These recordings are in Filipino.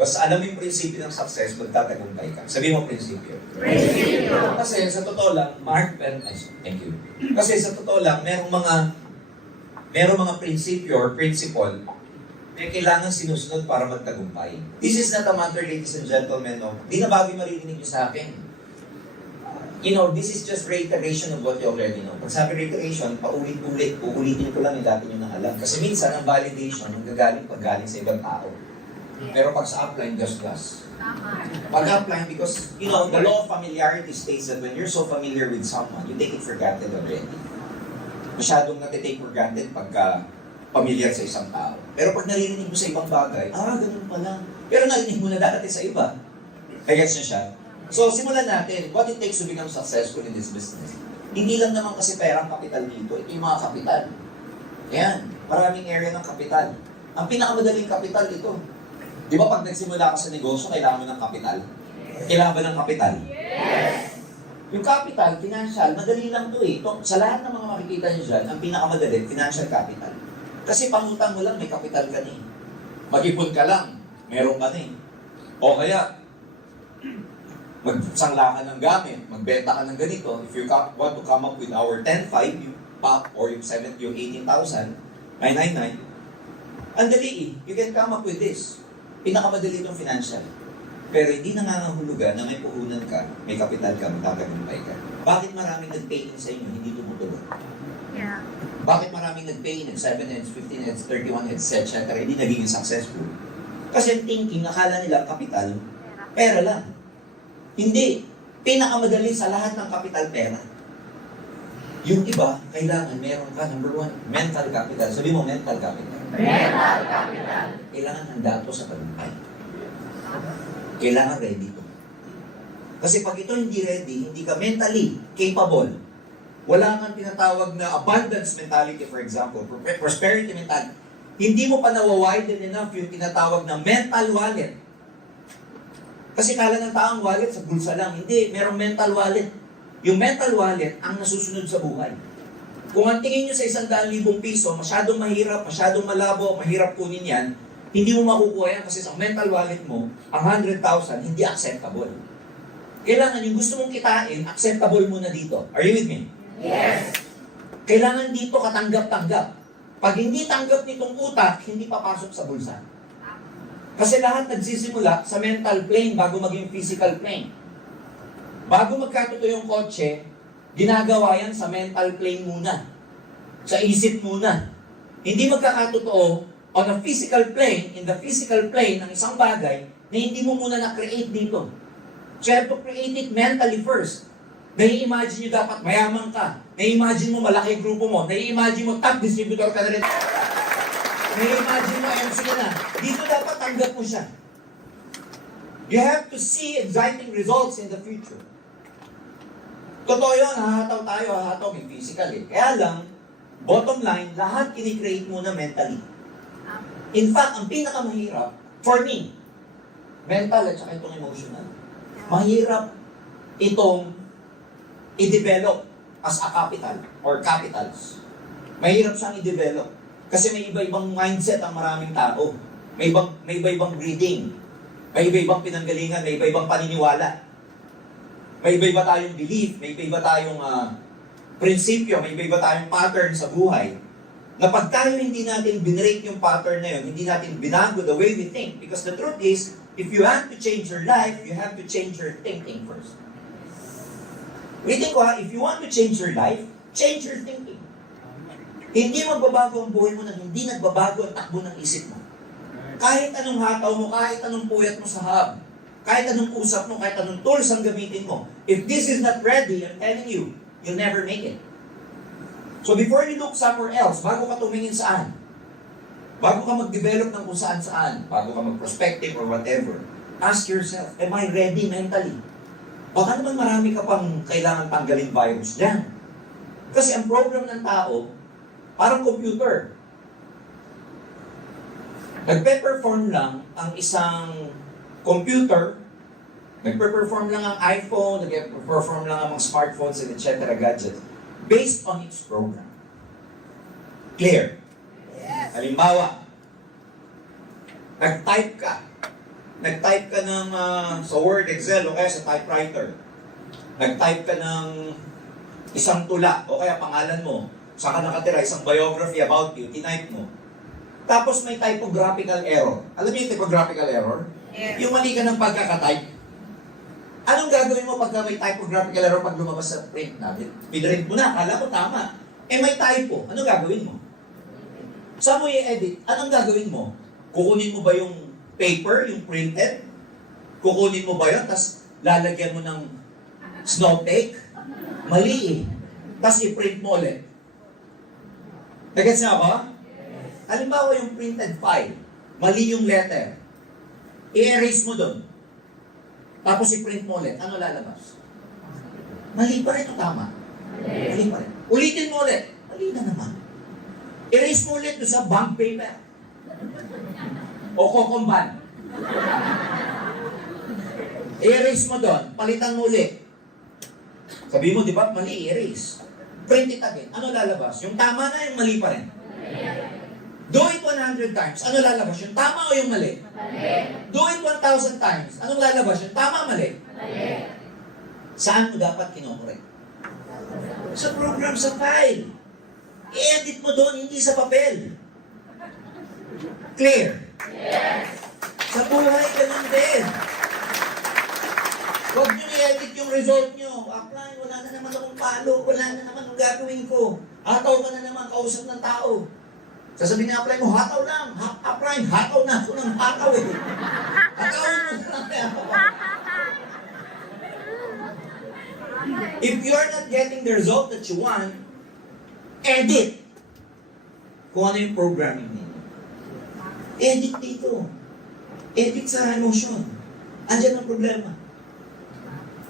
Basta alam mo yung prinsipyo ng success, magtatagumpay ka. Sabi mo prinsipyo. Prinsipyo. Kasi sa totoo lang, thank you. Kasi sa totoo lang, merong mga prinsipyo or principle na kailangan sinusunod para magtagumpay. This is not a matter, ladies and gentlemen, no? Di na bago yung maririnig niyo sa akin. This is just reiteration of what you already know. Pag sabi reiteration, paulit-ulit, uulitin ko lang yung dati nyo nang alam. Kasi minsan, ang validation, nanggagaling pag galing sa ibang tao. Pero pag sa upline, gas-gas. Pag upline, because, the law of familiarity states that when you're so familiar with someone, you take it for granted already. Masyadong natitake for granted pagka familiar sa isang tao. Pero pag narinig mo sa ibang bagay, ganun pala. Pero narinig mo na dati sa iba. Gets niyo siya? So, simulan natin. What it takes to become successful in this business. Hindi lang naman kasi perang kapital dito. Ito yung mga kapital. Ayan. Maraming area ng kapital. Ang pinakamadaling kapital ito. Di ba pag nagsimula ka sa negosyo, kailangan mo ng kapital? Kailangan ba ng kapital? Yes! Yung capital, financial, madali lang to eh. Sa lahat ng mga makikita nyo dyan, ang pinakamadali, financial capital. Kasi pangutang mo lang, may capital ka na eh. Mag-ipon ka lang, meron ka na eh. O kaya, magsangla ka ng gamit, magbenta ka ng ganito. If you want to come up with our 10.5, yung PAP, or yung 18,999, ang dali eh. You can come up with this. Pinakamadali itong financial. Pero hindi nangangahulugan na may puhunan ka, may kapital ka, magtatagumpay ka. Bakit maraming nag-pay in sa inyo, hindi tumutuloy? Yeah. Bakit maraming nag-pay in, 7 heads, 15 heads, 31 heads, etc. Hindi naging successful? Kasi thinking, akala nila kapital, pera lang. Hindi. Pinakamadali sa lahat ng kapital, pera. Yung iba, kailangan meron ka, number 1, mental capital. Sabi mo, mental capital. Mental capital. Kailangan handa to sa tagumpay. Kailangan ready to. Kasi pag ito hindi ready, hindi ka mentally capable. Wala kang tinatawag na abundance mentality, for example, prosperity mentality. Hindi mo pa na-widen enough yung tinatawag na mental wallet. Kasi kala ng taong wallet sa bulsa lang. Hindi, merong mental wallet. Yung mental wallet ang nasusunod sa buhay. Kung ang tingin nyo sa 100,000 piso, masyadong mahirap, masyadong malabo, mahirap kunin yan, hindi mo makukuha yan kasi sa mental wallet mo, ang 100,000 hindi acceptable. Kailangan yung gusto mong kitain, acceptable muna dito. Are you with me? Yes! Kailangan dito katanggap-tanggap. Pag hindi tanggap nitong utak, hindi papasok sa bulsa. Kasi lahat nagsisimula sa mental plane bago maging physical plane. Bago magkatotoo yung kotse, ginagawa yan sa mental plane muna. Sa isip muna. Hindi magkakatotoo on a physical plane, in the physical plane ng isang bagay na hindi mo muna na-create dito. So you have to create it mentally first. Nai-imagine nyo dapat mayaman ka. Nai-imagine mo malaki grupo mo. Nai-imagine mo top distributor ka na rin. Nai-imagine mo MC ka na. Dito dapat tanggap mo siya. You have to see exciting results in the future. Totoo yun, hahataw may physical eh. Kaya lang, bottom line, lahat kinikreate muna mentally. In fact, ang pinakamahirap, for me, mental at saka itong emotional, mahirap itong i-develop as a capital or capitals. Mahirap siyang i-develop. Kasi may iba-ibang mindset ang maraming tao. May iba-ibang breeding. May iba-ibang pinanggalingan, may iba-ibang paniniwala. May iba-iba tayong belief, may iba-iba tayong prinsipyo, may iba-iba tayong pattern sa buhay. Na pag tayo hindi natin binrake yung pattern na yun, hindi natin binago the way we think. Because the truth is, if you have to change your life, you have to change your thinking first. Ulitin ko if you want to change your life, change your thinking. Hindi magbabago ang buhay mo na hindi nagbabago ang takbo ng isip mo. Kahit anong hataw mo, kahit anong puyat mo sa hub, kahit anong usap mo, kahit anong tools ang gamitin mo, if this is not ready, I'm telling you, you'll never make it. So before you look somewhere else, bago ka tumingin saan, bago ka mag-develop ng kung saan-saan, bago ka mag-prospective or whatever, ask yourself, am I ready mentally? Baka naman marami ka pang kailangan tanggalin virus dyan. Kasi ang program ng tao, parang computer. Nagpe-perform lang ang isang computer, nagpe-perform lang ang iPhone, nagpe-perform lang ang mga smartphones and etc. gadgets based on its program. Clear? Yes. Halimbawa, nag-type ka, nag-type ka ng sa Word, Excel, o kaya sa typewriter. Nag-type ka ng isang tula, o kaya pangalan mo. Saan ka nakatira, isang biography about you, tinype mo. Tapos may typographical error. Alam niyo yung typographical error? Yes. Yung mali ka ng pagkakatype. Anong gagawin mo pagka may typographical error pag lumabas sa print natin? Pinrint mo na, akala ko tama. May typo. Anong gagawin mo? Saan mo i-edit? Anong gagawin mo? Kukunin mo ba yung paper, yung printed? Kukunin mo ba yun? Tapos lalagyan mo ng snowflake? Mali eh. Tapos i-print mo ulit. Nagets na ba? Halimbawa yung printed file, mali yung letter. I-erase mo doon. Tapos i-print mo ulit. Ano lalabas? Mali pa rin o tama? Mali pa rin. Ulitin mo ulit. Mali na naman. Erase mo ulit doon sa bank paper. O kokomban. I-erase mo doon. Palitan mo ulit. Sabi mo, di ba? Mali, i-erase. Print it again. Ano lalabas? Yung tama na, yung mali pa rin. Do it 100 times. Ano lalabas? Yung tama o yung mali? Do it 1,000 times. Anong lalabas? Yung tama o mali? Saan mo dapat kinokorek? Sa program, sa file. I-edit mo doon, hindi sa papel. Clear? Sa buhay, ganun din. Huwag nyo i-edit yung result nyo. Apply, wala na naman akong palo, wala na naman ang gagawin ko. Hataw ka na naman, kausap ng tao. Sasabihin na apply mo, hataw lang. Apply, hataw na ako ng hataw eh. Hatawin mo na lang. If you're not getting the result that you want, edit. Kung ano yung programming ninyo. Edit dito. Edit sa Notion. Andiyan ang problema.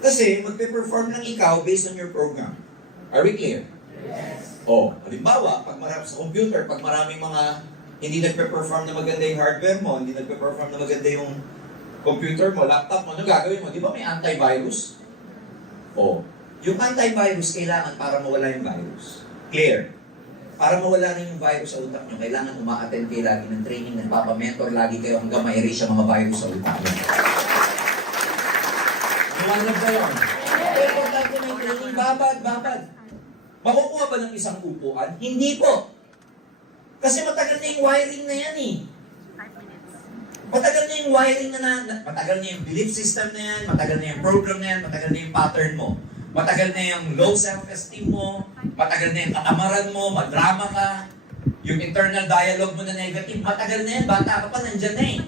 Kasi magpe-perform lang ikaw based on your program. Are we clear? Yes. Halimbawa, pag marami sa computer, pag maraming mga hindi nagpe-perform na maganda yung hardware mo, hindi nagpe-perform na maganda yung computer mo, laptop mo, ano gagawin mo? Di ba may antivirus? Yung antivirus kailangan para mawala yung virus. Clear? Para mawala rin yung virus sa utak nyo, kailangan uma-attend kayo lagi ng training, nagpapamentor lagi kayo hanggang ma-erase yung mga virus sa utak nyo. Iwanag ba yun? Pero pag may training, babad. Makukuha ba ng isang upuan? Hindi po. Kasi matagal na yung wiring na yan eh. Matagal na yung wiring matagal na yung belief system na yan, matagal na yung program na yan, matagal na yung pattern mo. Matagal na yung low self-esteem mo, matagal na yung katamaran mo, madrama ka, yung internal dialogue mo na negative, matagal na yan, bata ka pa, nandyan na eh.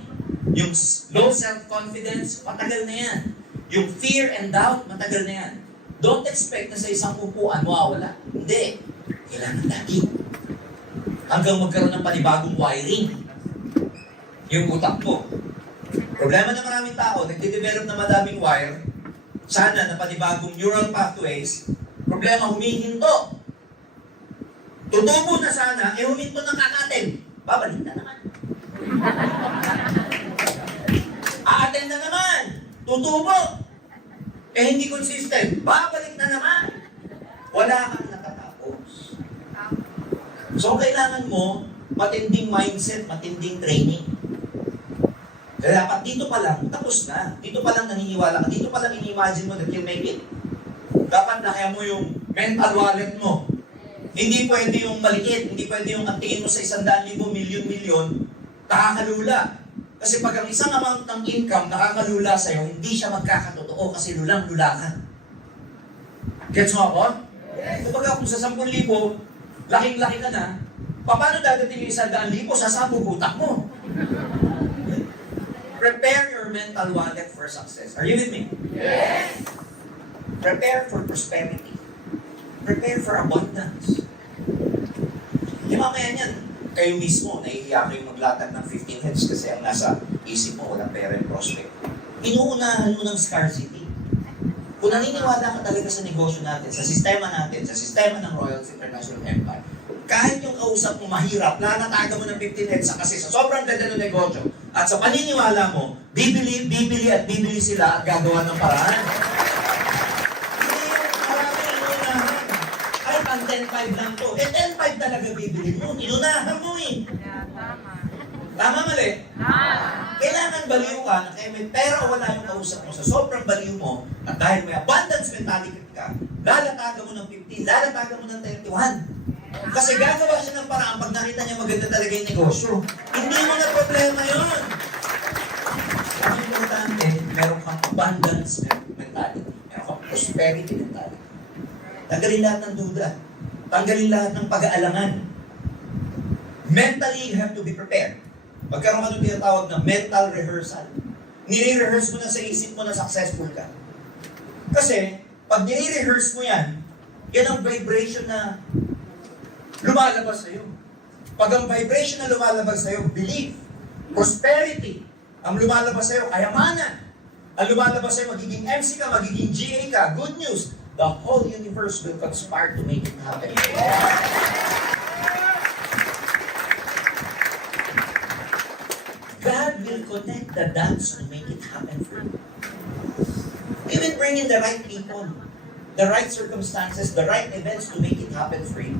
Yung low self-confidence, matagal na yan. Yung fear and doubt, matagal na yan. Don't expect na sa isang upuan, mawawala. Hindi. Kailangan lagi. Hanggang magkaroon ng panibagong wiring. Yung utak mo. Problema ng maraming tao, nagde-develop na madaming wire, sana na panibagong neural pathways, problema, humihinto. Tutubo na sana, huminto ng kakatin. Babalik na naman. Aaten na naman. Tutubo. Hindi consistent. Babalik na naman. Wala kang natatapos. So, kailangan mo matinding mindset, matinding training. Kaya dapat dito pa lang, tapos na. Dito pa lang naniniwala ka. Dito pa lang ini-imagine mo that you make it. Dapat nakaya mo yung mental wallet mo. Hindi pwede yung maliit. Hindi pwede yung ang tingin mo sa 100,000, milyon-milyon, nakakalula. Kasi pag ang isang amount ng income nakakalula sa'yo, hindi siya magkakatotoo kasi lulang-lula ka. Gets mo ako? Yes. Kumbaga kung sa 10,000, laking-laki ka na, paano dadating yung 100,000 sa 10 utak mo? Prepare your mental wallet for success. Are you with me? Yes. Prepare for prosperity. Prepare for abundance. Di mamaya niyan, kayo mismo, nahihiya kayo maglatag ng 15 heads kasi ang nasa isip mo, walang pera and prospect. Inuunahan mo ng scarcity. Kung naniniwala ka talaga sa negosyo natin, sa sistema ng Royals International Empire, kahit yung kausap mo mahirap, nanataga mo ng 15 heads kasi sa sobrang ganda ng negosyo, at sa paniniwala mo, bibili sila at gagawa ng paraan. Hindi yung maraming inuunahan. Ay, pang 10-5 lang to. 10-5 talaga bibili mo. Inunahan mo eh. Yeah, tama. Tama mali? Kailangan baliw ka na kaya may pera o wala yung kausap mo sa sobrang baliw mo at dahil may abundance mentality ka, lalatagan mo ng 15, lalatagan mo ng 31. Kasi gagawa siya ng paraan pag nakita niya maganda talaga yung negosyo. Hindi mo na problema yun. Ang importante, meron kang abundance mentality. Meron kang prosperity mentality. Tanggalin lahat ng duda. Tanggalin lahat ng pag-aalangan. Mentally, you have to be prepared. Magkaroon ka ng tinatawag na mental rehearsal. Nire-rehearse mo na sa isip mo na successful ka. Kasi, pag nire-rehearse mo yan, yan ang vibration na lumalabas sa'yo. Pag ang vibration na lumalabas sa'yo, belief, prosperity, ang lumalabas sa'yo, kayamanan. Ang lumalabas sa'yo, magiging MC ka, magiging GA ka, good news. The whole universe will conspire to make it happen. God will connect the dots to make it happen for you. He will bring in the right people, the right circumstances, the right events to make it happen for you.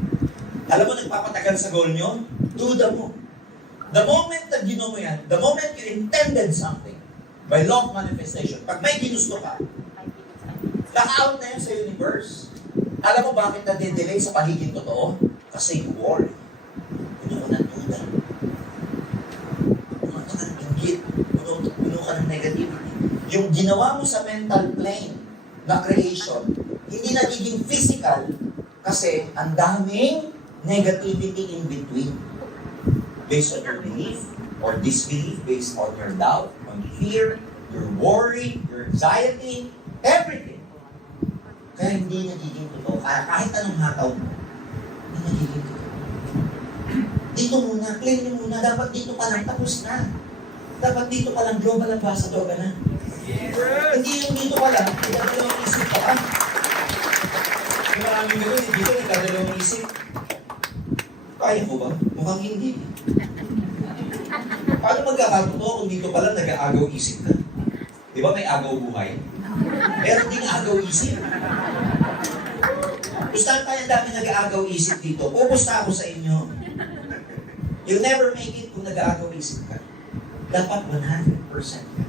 Alam mo, nagpapatagal sa goal nyo? Duda mo. The moment na ginawa mo yan, the moment you intended something, by law of manifestation, pag may ginusto ka, naka-out na yun sa universe. Alam mo bakit na-delay sa pagiging totoo? Kasi you worry. Puno ka ng duda. Puno ka ng inggit. Puno ka ng negativity. Yung ginawa mo sa mental plane na creation, hindi nagiging physical kasi ang daming negativity in between. Based on your belief or disbelief, based on your doubt, on fear, your worry, your anxiety, everything. Kaya hindi nagiging totoo. Kaya kahit anong hataw mo, hindi nagiging totoo. Dito muna, claim nyo muna, dapat dito pa lang, tapos na. Dapat dito pa lang, global ambassador ka na. Hindi yung dito pa lang, nagdadalawang isip ka pa. Yung maraming gano'n, dito nagdadalawang isip. Kaya ko ba? Mukhang hindi. Paano magkakatotoo kung dito pa lang nag-aagaw isip na? Di ba may agaw buhay? Meron ding agaw isip. Pustahan tayo ang dami nag-aagaw isip dito. Pupusta ako sa inyo. You'll never make it kung nag-aagaw isip ka. Dapat 100% ka.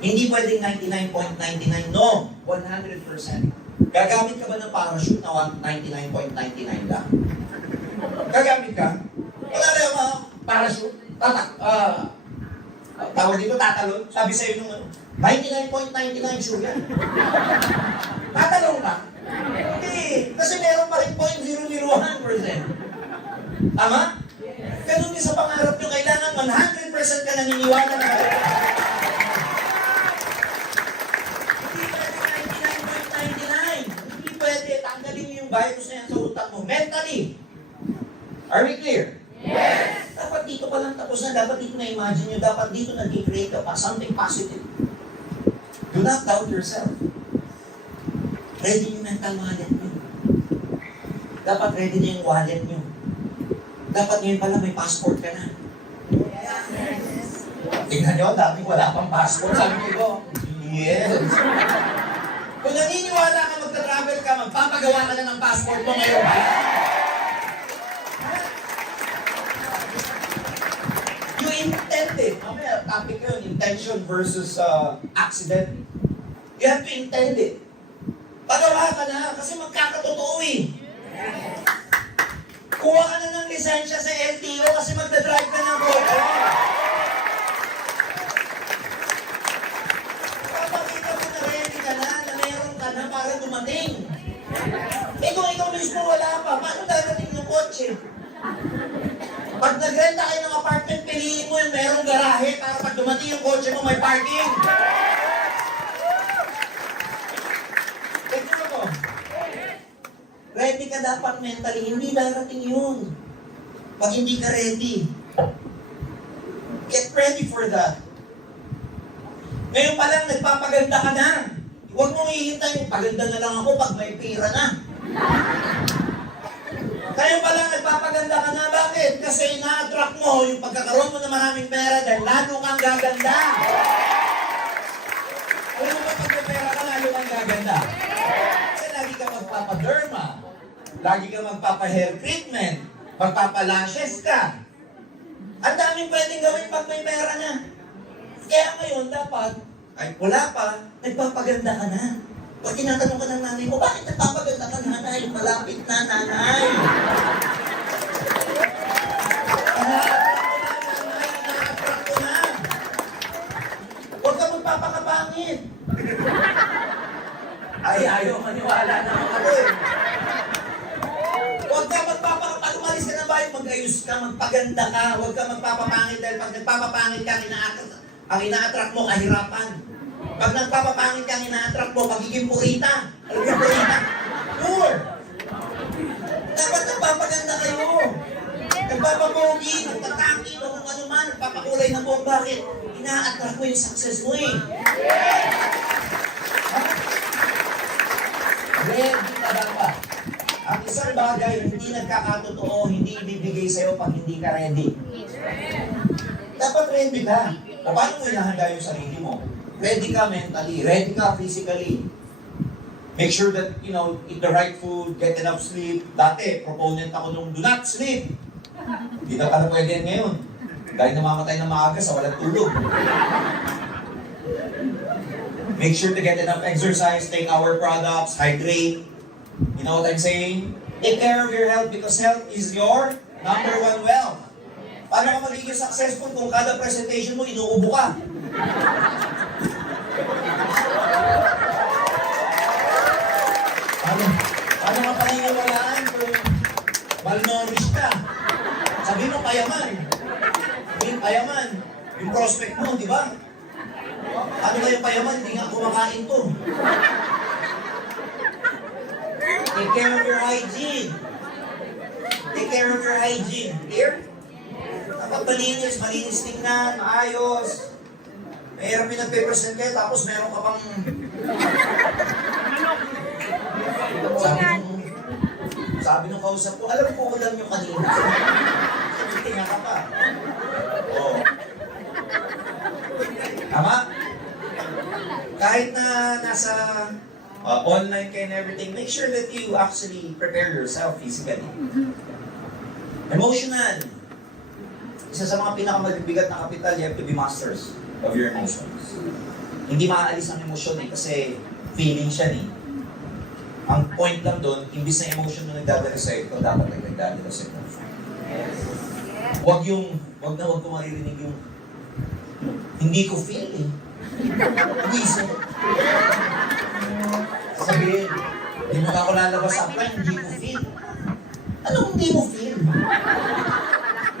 Hindi pwedeng 99.99. No, 100%. Gagamit ka ba ng parachute na 99.99 lang? Gagamit ka? Wala na yung mga parachute. Tawag dito, tatalon. Sabi sa'yo nung 99.99 sure yan. Tatalon ka? Hindi. Kasi meron pa rin 0.001%. Tama? Ganun din sa pangarap nyo, kailangan 100% ka naniniwala na hindi pwede 99.99. Hindi pwede. Tanggalin mo yung virus na yan sa utak mo. Mentally. Are we clear? Yes! Dapat dito pa lang tapos na. Dapat dito na-imagine nyo. Dapat dito nag-create ka pa. Something positive. Do not doubt yourself. Ready yung mental wallet nyo. Dapat ready na yung wallet nyo. Dapat ngayon pala may passport ka na. Yes! Tingnan nyo, dating wala pang passport. Sabi ko, yes. Kung naniniwala ka magta-travel ka, magpapagawa ka na ng passport mo ngayon. You intended. Mamaya, topic yun, intention versus accident. You have to intend it. Pagawa ka na, kasi magkakatotoo eh. Kuha ka na ng lisensya sa LTO kasi magdadrive ka ng kotse. Papakita mo na ready ka na meron ka na para dumating. Eh kung ikaw mismo wala pa, paano darating ng kotse? Pag nagrenta kayo ng apartment, piliin mo yung merong garahe para pag dumating yung kotse mo, may parking. Tignan mo. Ready ka dapat mentally, hindi darating yun. Pag hindi ka ready. Get ready for that. Ngayon pa lang, nagpapaganda ka na. Huwag mong hihintay, paganda na lang ako pag may pira na. Ngayon pa lang, nagpapaganda ka na. Bakit? Kasi ina-attract mo yung pagkakaroon mo ng maraming pera dahil lalo kang gaganda. Alam mo ba pag may pera ka, lalo kang gaganda? Kasi lagi ka magpapaderma. Lagi ka magpapa-hair treatment. Magpapalashes ka. Ang dami namin pwedeng gawin pag may pera na. Kaya ngayon, dapat, ay wala pa, nagpapaganda ka na. Pag tinatanong ka ng nanay mo, bakit nagpapaganda ka, nanay? Malapit na, nanay. Inaattract ko na. Huwag ka magpapakapangit. Ay, ayaw maniwala naman ako eh. Huwag ka magpapakapangit. Umalis ka na ba? Mag-ayos ka, magpaganda ka. Huwag ka magpapapangit dahil pag nagpapapangit ka, ang ina-attract mo, kahirapan. Pag nagpapapangit ka, ang ina-attract mo, pagiging purita. Alam mo purita? Poor. Dapat nagpapaganda kayo. Nagpapapogi, nagtataki, o kung ano man, nagpapakulay ng buhok. Bakit? Ina-attract mo yung success mo eh. Ready ka dapat. Ang isang bagay, hindi nagkakatotoo, hindi ibibigay sa'yo pag hindi ka ready. Dapat ready ka. O paano mo inahanda yung sarili mo? Ready ka mentally, ready ka physically. Make sure that, eat the right food, get enough sleep. Dati, proponent ako nung do not sleep. Hindi na pala pwede yan ngayon. Dahil namamatay na maaga sa walang tulog. Make sure to get enough exercise, take our products, hydrate. You know what I'm saying? Take care of your health because health is your number one wealth. Paano ka magiging successful kung kada presentation mo inuubo ka? Paano ka paniniwalaan kung malnourished ka? Sabi mo, payaman. Payaman. Yung prospect mo, di ba? Ano ba yung payaman? Hindi nga kumakain to. Take care of your hygiene. Take care of your hygiene. Here? Dapat malinis tingnan, maayos. Mahirap yung nagpe-present kayo, tapos meron ka pang... Sabi nung kausap ko, alam ko ulam yung kanina. Tingnan ka pa. Oo. Tama? Kahit na nasa online ka and everything, make sure that you actually prepare yourself physically. Emotional. Isa sa mga pinakamabigat na kapital, you have to be masters of your emotions. Hindi maaalis ang emosyon kasi feeling siya eh. Ang point lang doon, imbis na emotion na nagdadala sa'yo, ito dapat ay nagdadala sa emotion. Huwag ko maririnig yung hindi ko feel eh. Isip. Sabihin, hindi mo ako lalabas sa plan, hindi ko feel. Anong hindi mo feel?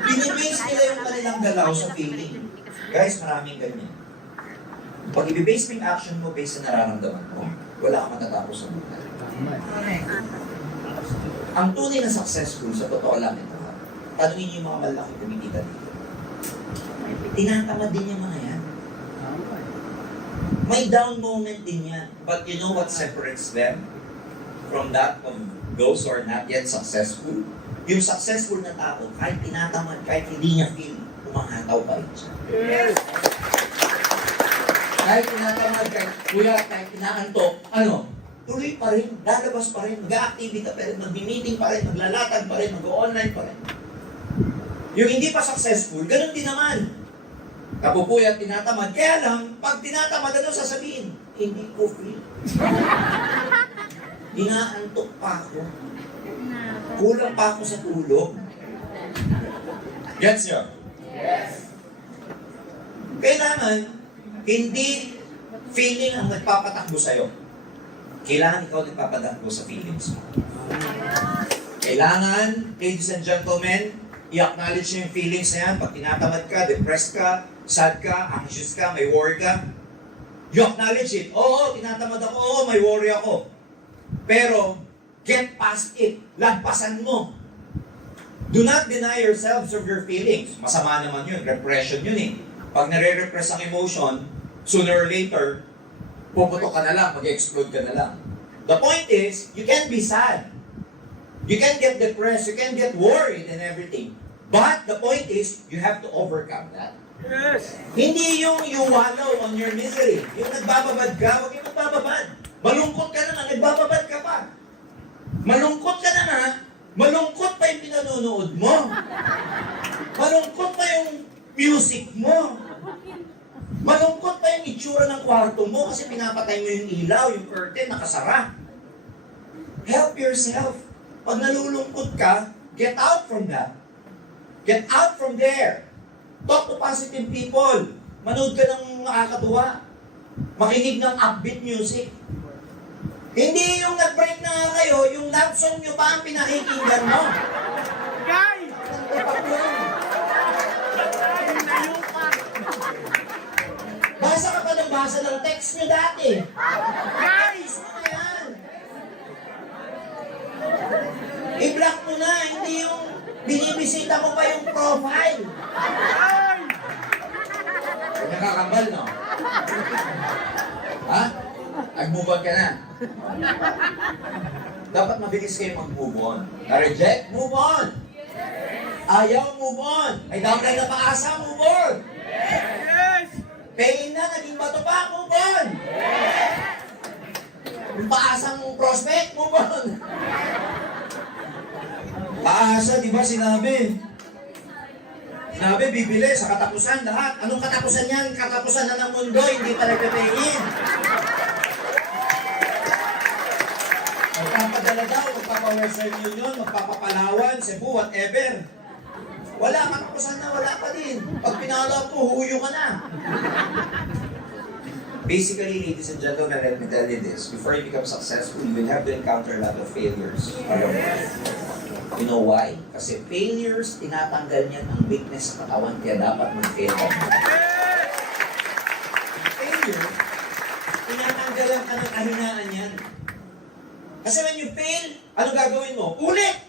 Binibase nila yung kanilang galaw sa feeling. Guys, maraming ganyan. Pag i-base mo yung action mo based sa nararamdaman mo, wala kang matatapos sa buhay. Ang tunay na successful, sa totoo lang ito, tanungin niyo yung mga malaki kumikita dito. Tinatamad din yung mga yan. May down moment din yan. But you know what separates them from that of those who are not yet successful? Yung successful na tao, kahit tinatamad, kahit hindi niya feel, umahataw pa rin siya. Yes. Kahit tinatamad, kahit tinaantok, tuloy pa rin, lalabas pa rin, mag-activity pa rin, mag-meeting pa rin, maglalatag pa rin, mag-online pa rin. Yung hindi pa successful, ganun din naman. Kapupuyat, tinatamad. Kaya lang, pag tinatamad, ano sasabihin? Hindi ko feel. Inaantok pa ako. Kulang pa ako sa tulog. Gets nyo? Yes. Kailangan, hindi feeling ang nagpapatakbo sa'yo. Kailangan ikaw nagpapatakbo sa feelings mo. Kailangan, ladies and gentlemen, i-acknowledge nyo yung feelings na yan. Pag tinatamad ka, depressed ka, sad ka, anxious ka, may worry ka, you acknowledge it. Oo, tinatamad ako. Oo, may worry ako. Pero, get past it. Lagpasan mo. Do not deny yourselves of your feelings. Masama naman yun. Repression yun eh. Pag nare-repress ang emotion, sooner or later, puputok ka na lang, mag-explode ka na lang. The point is, you can't be sad. You can't get depressed. You can't get worried and everything. But the point is, you have to overcome that. Yes. Hindi yung you wallow on your misery. Yung nagbababad ka, huwag yung nagbababad. Malungkot ka na nga, nagbababad ka pa. Malungkot ka na nga, malungkot pa yung pinanonood mo. Malungkot pa yung music mo. Malungkot pa yung itsura ng kwarto mo kasi pinapatay mo yung ilaw, yung curtain, nakasara. Help yourself. Pag nalulungkot ka, get out from that. Get out from there. Talk to positive people. Manood ka ng nakakatuwa. Makinig ng upbeat music. Hindi yung nag-break na nga kayo, yung love song nyo pa ang pinakikinggan mo. Guys! Basa ka pa ng basa ng text nyo dati. Guys! Ano na yan? I-block mo na, hindi yung binibisita mo pa yung profile. Ay! Nakakambal, no? Ha? Nag-move on ka na. Dapat mabilis kayo mag-move on. Na-reject? Move on. Ayaw, move on. May downline na paasa, move on. Yes! Pain na, naging bato pa, move on. Yung paasang prospect, move on. Paasa, di ba sinabi? Sinabi, bibili sa katapusan lahat. Anong katapusan yan? Katapusan na ng mundo, hindi pa nagpe-payin. Magpapadala daw, magpapa-Western Union, magpapapalawan, Cebu, whatever. Wala, katapusan na, wala pa din. Pag pinala po, huyo ka na. Basically, ladies and gentlemen, let me tell you this. Before you become successful, you will have to encounter a lot of failures. You know why? Kasi failures, tinatanggal niyan ang weakness sa katawan, kaya dapat mag-fail ka. Failure, tinatanggalan ka ng kahinaan yan. Kasi when you fail, ano gagawin mo? Ulit!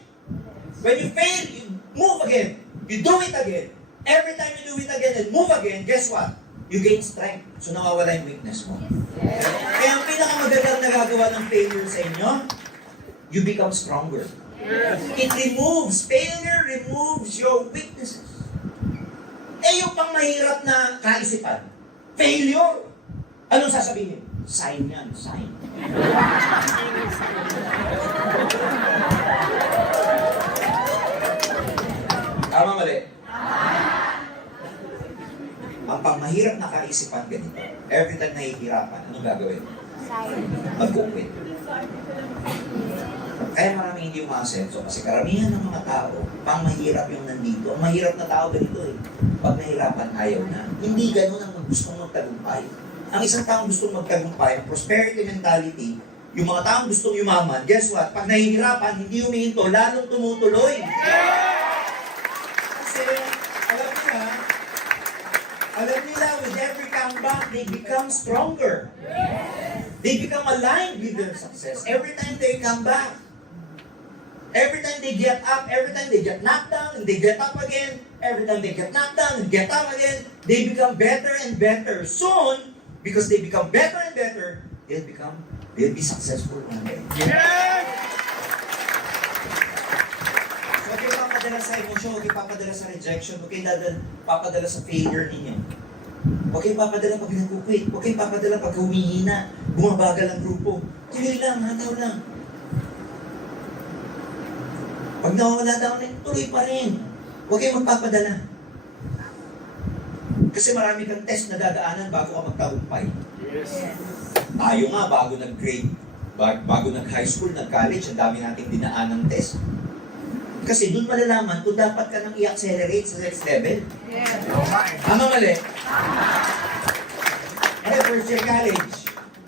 When you fail, you move again. You do it again. Every time you do it again and move again, guess what? You gain strength. So nawawala yung weakness mo. Kaya ang pinakamagandang nagagawa ng failure sa inyo, you become stronger. It removes, failure removes your weaknesses. Eh yung pang mahirap na kaisipan, failure, anong sasabihin? Sign yan, sign. Tama, mali? Ang pangmahirap na kaisipan ganito, every time nahihirapan, anong gagawin? Mag-quit. Kaya maraming hindi umaasenso kasi karamihan ng mga tao, pangmahirap yung nandito. Ang mahirap na tao ganito eh. Pag nahirapan, ayaw na. Hindi ganun ang gustong magtagumpay. Ang isang taong gustong magtagumpay, ang prosperity mentality, yung mga taong gustong yumaman, guess what? Pag nahihirapan, hindi humihinto, lalong tumutuloy. Kasi, alam nila, with every comeback, they become stronger. They become aligned with their success. Every time they come back, every time they get up, every time they get knocked down, and they get up again, every time they get knocked down and get up again, they become better and better. Soon, because they become better and better, they'll be successful one day. Yes! Huwag kayo papadala sa emosyon, huwag kayo papadala sa rejection, huwag kayo papadala sa failure ninyo. Huwag kayo papadala pag nag-quit, huwag kayo papadala pag humihina, bumabagal ang grupo. Tuloy lang, hataw lang. Pag nawawala daw na, tuloy pa rin. Huwag kayong magpapadala. Kasi marami kang test na dadaanan bago ka magtagumpay. Yes. Tayo nga, bago nag-grade, bago nag-high school, nag-college, ang dami nating dinaan ng test. Kasi doon malalaman kung dapat ka nang i-accelerate sa next level. Yes. Ano mali? Ano, first year college.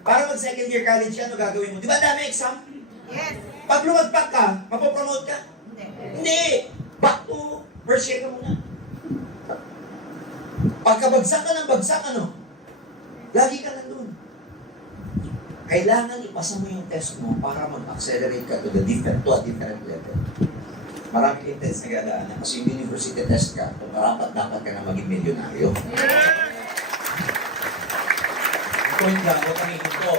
Para mag-second year college, ano gagawin mo? Di ba dami exam? Yes. Pag lumagpak ka, mapopromote ka? Hindi! Back to first year ka muna. Pagkabagsak ka ng bagsak, ano? Lagi ka nandun. Kailangan ipasa mo yung test mo para mag-accelerate ka to a different level. Marami kayong test na gadaanan kasi yung university test ka, kung dapat ka na maging milyonaryo. Point lang, huwag kang ihinto.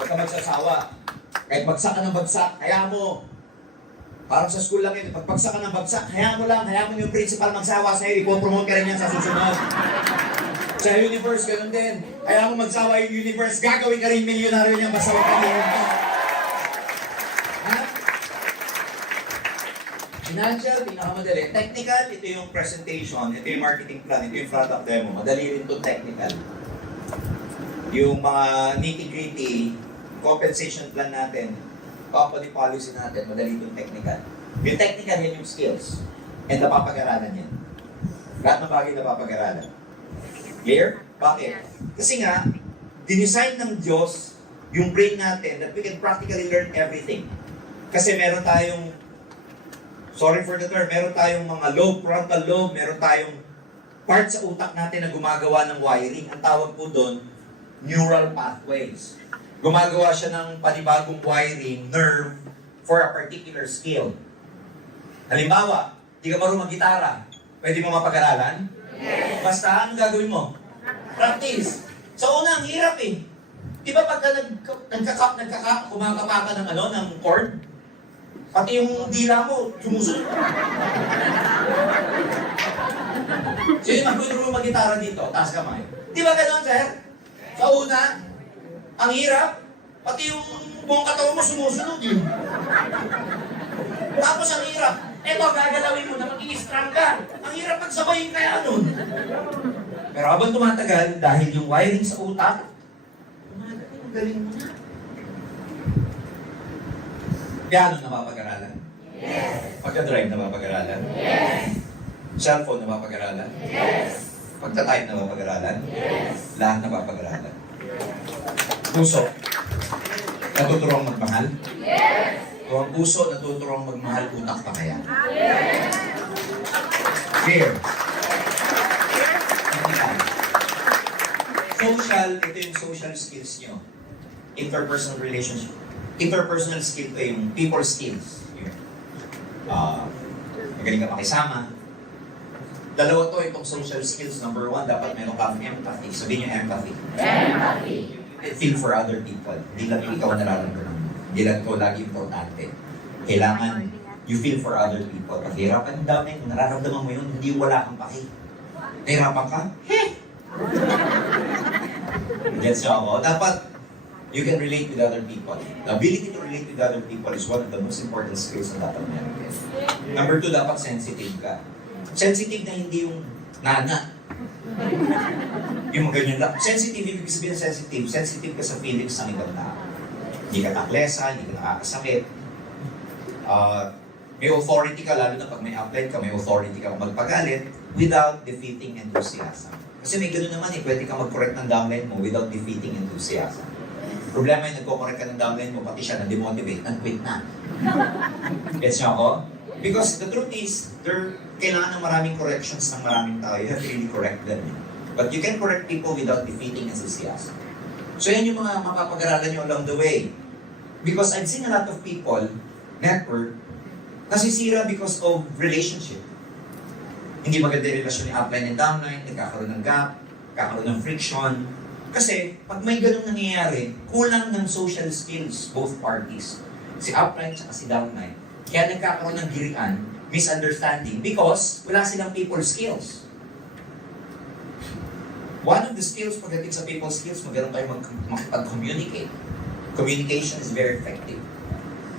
Huwag ka magsasawa. Kahit bagsak ka ng bagsak, kaya mo. Parang sa school lang yun, pag bagsak ka ng bagsak, hayaan mo yung principal magsawa sa'yo, ipopromote ka rin yan sa susunod. Sa universe, ganun din. Hayaan mo magsawa yung universe, gagawin ka rin milyonaryo niyan, basta huwag kang ihinto. Ha? Financial, pinakamadali. Technical, ito yung presentation, ito yung marketing plan, ito yung product demo. Madali rin ito technical. Yung mga nitty-gritty, compensation plan natin, company policy natin, madali itong technical. Yung technical, yan yung skills. And napapag-aralan yan. Lahat ng bagay napapag-aralan. Clear? Bakit? Kasi nga, dinesign ng Diyos yung brain natin that we can practically learn everything. Kasi meron tayong, sorry for the term, meron tayong mga lobe, frontal lobe, meron tayong part sa utak natin na gumagawa ng wiring. Ang tawag po doon, neural pathways. Gumagawa siya ng panibagong wiring, nerve, for a particular skill. Halimbawa, di ka marunong mag-gitara, pwede mo mapag-aralan? Yes. Basta, anong gagawin mo? Practice. Sa una, ang hirap eh. Di ba pagka kumakapa ka ng chord, pati yung dila mo, sumusunod. Sino yung marunong mag-gitara dito? Taas kamay. Di ba gano'n, sir? Sa una, ang hirap, pati yung buong katawan mo sumusunod yun. Tapos ang hirap, eto gagalawin mo na maging strong ka. Ang hirap pagsabayin kaya nun. Pero habang tumatagal, dahil yung wiring sa utak, galing mo na. Piano napapag-aralan? Yes. Pagka-drive napapag-aralan? Yes. Cellphone napapag-aralan? Yes. Pagta-type napapag-aralan? Yes. Lahat napapag-aralan. Puso, natuturuang magmahal? Yes. Kung ang puso natuturuang magmahal, utak pa kaya? Yes. Fear. Technical. Social, ito yung social skills nyo. Interpersonal relationship. Interpersonal skill ito yung people skills. Yun. Magaling ka makisama. Dalawa to itong social skills. Number one, dapat meron kang empathy. Sabihin nyo empathy. Empathy. Feel for other people. Hindi lang ikaw nararamdaman mo. Hindi lang ikaw lagi importante. Kailangan you feel for other people. Pag hirapan yung dami, kung nararamdaman mo yun, hindi wala kang paki. Nahirapan ka? Heh! Gets nyo ako? Dapat you can relate with other people. The ability to relate with other people is one of the most important skills na dapat meron. Number two, dapat sensitive ka. Sensitive na hindi yung nana. Yung mga ganyan lang. Sensitive, ibig sabihin sensitive. Sensitive ka sa feelings ng ibang tao. Hindi ka taklesa, hindi ka nakakasakit. May authority ka, lalo na pag may upline ka, may authority ka magpagalit without defeating enthusiasm. Kasi may gano'n naman eh, pwede ka mag-correct ng downline mo without defeating enthusiasm. Problema yung nagko-correct ka ng downline mo, pati siya na-demotivate, nag-quit na. Gets niyo ako? Because the truth is, kailangan ng maraming corrections ng maraming tao. You have to really correct them. But you can correct people without defeating enthusiasm. So yan yung mga mapapag-aralan nyo along the way. Because I've seen a lot of people, network, nasisira because of relationship. Hindi maganda yung relasyon ni upline and downline, nagkakaroon ng gap, nagkakaroon ng friction. Kasi pag may ganung nangyayari, kulang ng social skills, both parties. Si upline at si downline. Kaya nagkakaroon ng girian, misunderstanding, because wala silang people skills. One of the skills pagdating sa people skills, magkaroon tayo makipag-communicate. Communication is very effective.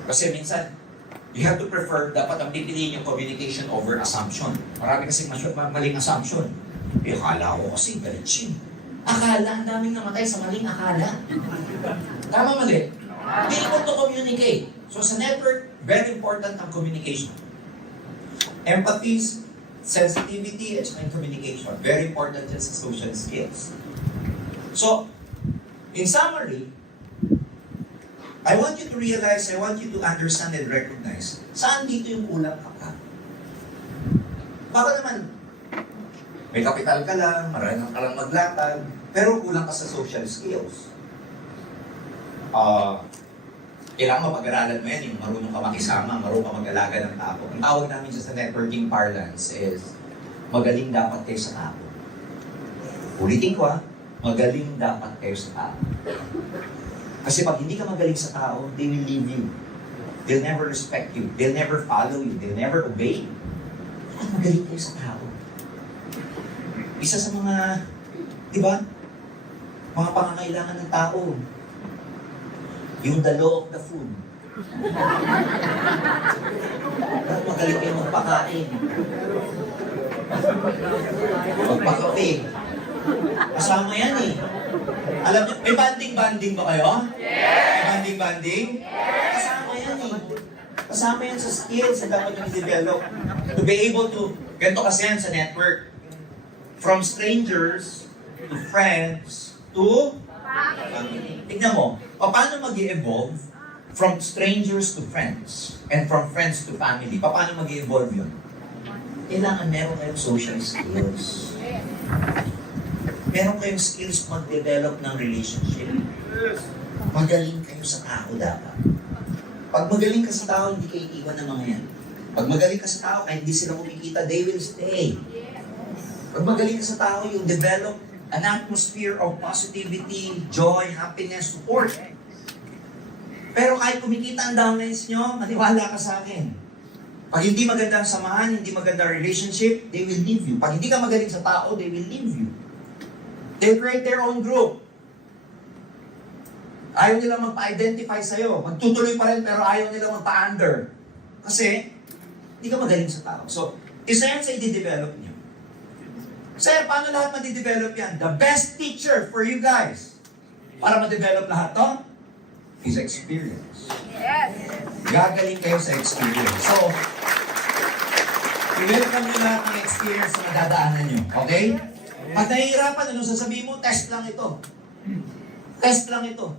Kasi minsan, you have to prefer, dapat ang pipiliin yung communication over assumption. Marami kasi maling assumption. Akala ko kasi, galit. Akala, ang daming namatay sa maling akala. Tama mali? Be able to communicate. So sa network, very important ang communication. Empathy, sensitivity, at saka communication. Very important yan sa social skills. So, in summary, I want you to realize, I want you to understand and recognize, saan dito yung kulang ka? Baka naman, may kapital ka lang, marunong ka lang maglatag, pero kulang ka sa social skills. Kailangan mapag-aralan mo yan, yung marunong ka makisama, marunong ka mag-alaga ng tao. Ang tawag namin sa networking parlance is, magaling dapat kayo sa tao. Ulitin ko magaling dapat kayo sa tao. Kasi pag hindi ka magaling sa tao, they will leave you. They'll never respect you. They'll never follow you. They'll never obey you. At magaling kayo sa tao. Isa sa mga, di ba? Mga pangangailangan ng tao. Yung the law of the food. Magaling kayo magpakain. Magpakape. Kasama yan eh. Alam niyo, may banding-banding ba kayo? May banding-banding? Kasama yan eh. Kasama yan sa skills na dapat yung i-develop. To be able to, ganito kasi yan sa network. From strangers, to friends, to family. Tignan mo, paano mag-i-evolve from strangers to friends and from friends to family? Paano mag-i-evolve yun? Kailangan meron kayong social skills. Meron kayong skills mag-develop ng relationship. Magaling kayo sa tao dapat. Pag magaling ka sa tao, hindi kayo iwan ng mga yan. Pag magaling ka sa tao, kahit hindi sila kumikita, they will stay. Pag magaling ka sa tao, you develop an atmosphere of positivity, joy, happiness, support. Pero kahit kumikita ang downlines nyo, maniwala ka sa akin. Pag hindi maganda ang samahan, hindi maganda ang relationship, they will leave you. Pag hindi ka magaling sa tao, they will leave you. They'll create their own group. Ayaw nila magpa-identify sa'yo. Magtutuloy pa rin, pero ayaw nila magpa-under. Kasi, hindi ka magaling sa tao. So, isa yan sa i-develop nyo. Sir, paano lahat madidevelop yan? The best teacher for you guys para ma-develop lahat to is experience. Yes. Gagaling kayo sa experience. So, i-welcome nyo lahat ng experience na madadaanan nyo. Okay? Pag nahihirapan, anong sasabihin mo? Test lang ito. Test lang ito.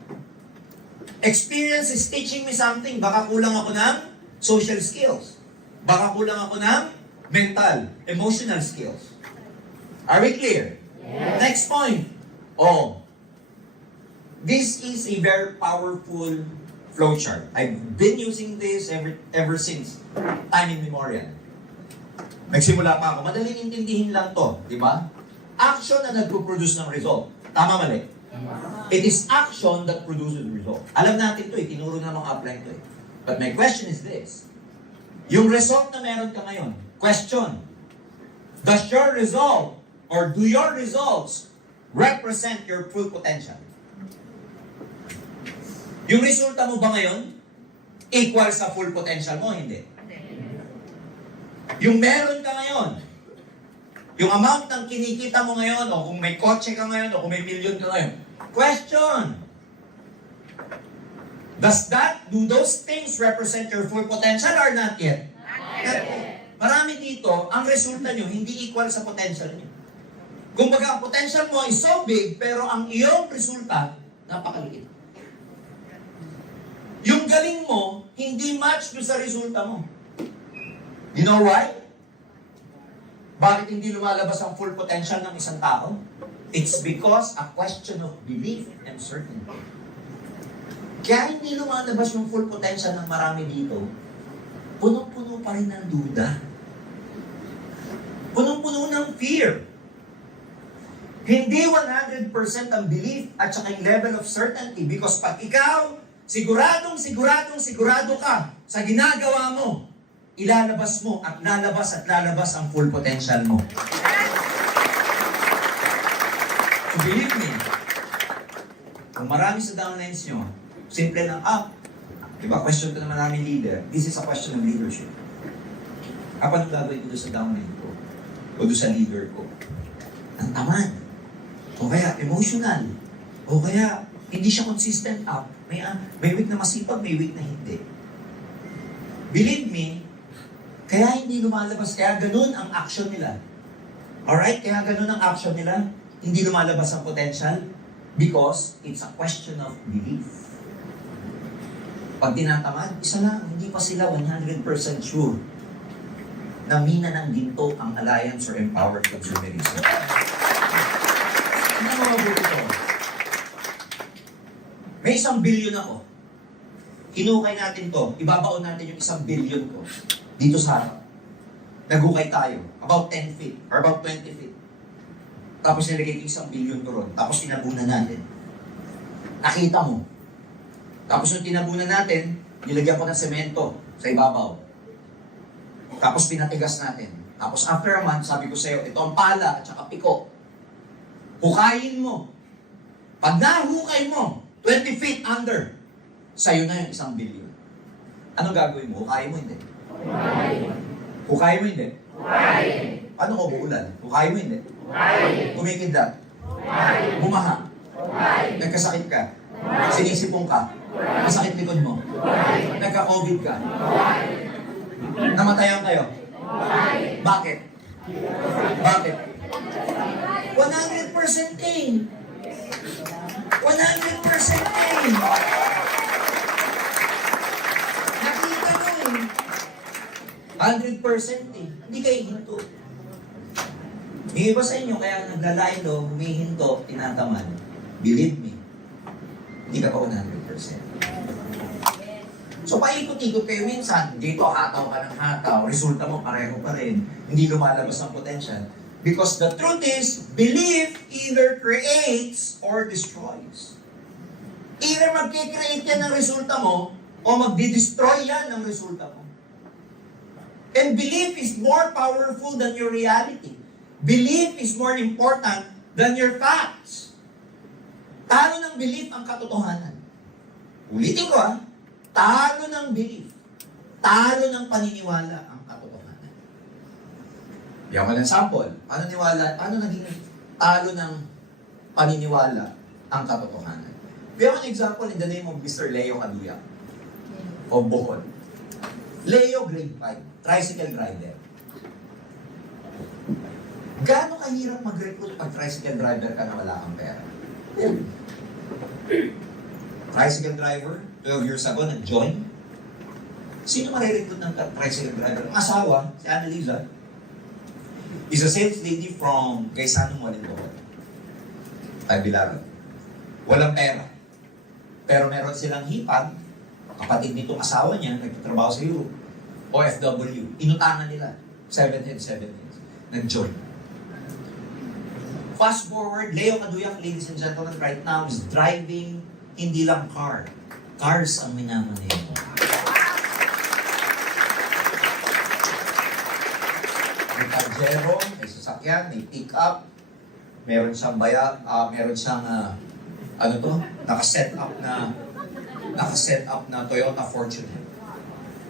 Experience is teaching me something. Baka kulang ako ng social skills. Baka kulang ako ng mental, emotional skills. Are we clear? Yes. Next point. Oh. This is a very powerful flowchart. I've been using this ever since time immemorial. Nagsimula pa ako. Madaling intindihin lang to, di ba? Action na nagpo-produce ng result. Tama, mali? It is action that produces result. Alam natin to eh, tinuro na mga upline to eh. But my question is this. Yung result na meron ka ngayon, question, does your result or do your results represent your full potential? Yung resulta mo ba ngayon, equal sa full potential mo? Hindi. Yung meron ka ngayon, yung amount ng kinikita mo ngayon, o kung may kotse ka ngayon, o kung may milyon ka ngayon, question, do those things represent your full potential or not yet? Not yet. Marami dito, ang resulta nyo, hindi equal sa potential nyo. Kumbaga, ang potential mo is so big, pero ang iyong resulta, napakaliit. Yung galing mo, hindi match doon sa resulta mo. You know why? Bakit hindi lumalabas ang full potential ng isang tao? It's because a question of belief and certainty. Kaya hindi lumalabas yung full potential ng marami dito, punong-puno pa rin ng duda. Punong-puno ng fear. Hindi 100% ang belief at saka yung level of certainty because pag ikaw, sigurado ka sa ginagawa mo, ilalabas mo at lalabas ang full potential mo. So believe me, kung marami sa downlines nyo, simple lang, diba, question ko naman namin leader, this is a question of leadership. Ano gagawin ko doon sa downline ko? O doon sa leader ko? Ang tamad. O kaya emotional. O kaya hindi siya consistent up. May week na masipag, may week na hindi. Believe me, kaya hindi lumalabas, kaya ganun ang action nila. Alright? Kaya ganun ang action nila. Hindi lumalabas ang potential because it's a question of belief. Pag tinatamad, isa lang, hindi pa sila 100% sure na mina ng ginto ang alliance or empowered consumerism. Ano mo mabuti ko? May 1 billion ako. Hinukay natin to. Ibabaon natin yung 1 billion ko dito sa harap. Nagukay tayo. About 10 feet or about 20 feet. Tapos nilagay ko 1 billion ko ron. Tapos tinabunan natin. Nakita mo. Tapos nung tinabunan natin, nilagyan ko ng semento sa ibabaw. Tapos pinatigas natin. Tapos after a month, sabi ko sa'yo, ito ang pala at saka piko. Hukayin mo. Pag nahukay mo, 20 feet under, sa'yo na yung 1 billion. Anong gagawin mo? Hukayin mo, hindi. Hukayin mo, hindi. Paano ko uulan? Hukayin mo, hindi. Kumikidlat. Bumaha. Nagkasakit ka. Sinisipong ka. Masakit likod mo. Nagka-COVID ka. Namatayan kayo. Bakit? Bakit? 100% gain. 100% gain. Nakita mo eh. 100% eh. Hindi kayo hinto. Yung iba sa inyo, kaya naglalaylo, humihinto, tinatamad. Believe me, hindi ka pa 100%. So paikot-ikot kayo minsan, dito hataw ka ng hataw, resulta mo pareho pa rin, hindi lumalabas ang potential. Because the truth is, belief either creates or destroys. Either magkikreate yan ng resulta mo, o magdi-destroy yan ng resulta mo. And belief is more powerful than your reality. Belief is more important than your facts. Talo ng belief ang katotohanan. Ulitin ko talo ng belief. Talo ng paniniwala ang katotohanan. Bigyan ko ng sample. Paano naging talo ng paniniwala ang katotohanan? Bigyan ko ng example in the name of Mr. Leo Caduya of Bohol. Leo, grade 5, tricycle driver. Gaano kahirap mag-recruit pag tricycle driver ka na wala kang pera? Tricycle driver, 12 years ago, nag-join. Sino marirecruit ng tricycle driver? Ang asawa, si Annalisa, is a sales lady from Quezano, Bohol. Ay, Bilaran. Walang pera. Pero meron silang hipag, kapatid nitong asawa niya, nagtatrabaho sa Europe. OFW. Inutangan nila. 7 heads. Nag-join. Fast forward, Leo Caduya, ladies and gentlemen, right now is driving hindi lang car. Cars ang minamaneho. May Pajero, may sasakyan, may pick-up, meron siyang naka-set up na Toyota Fortuner.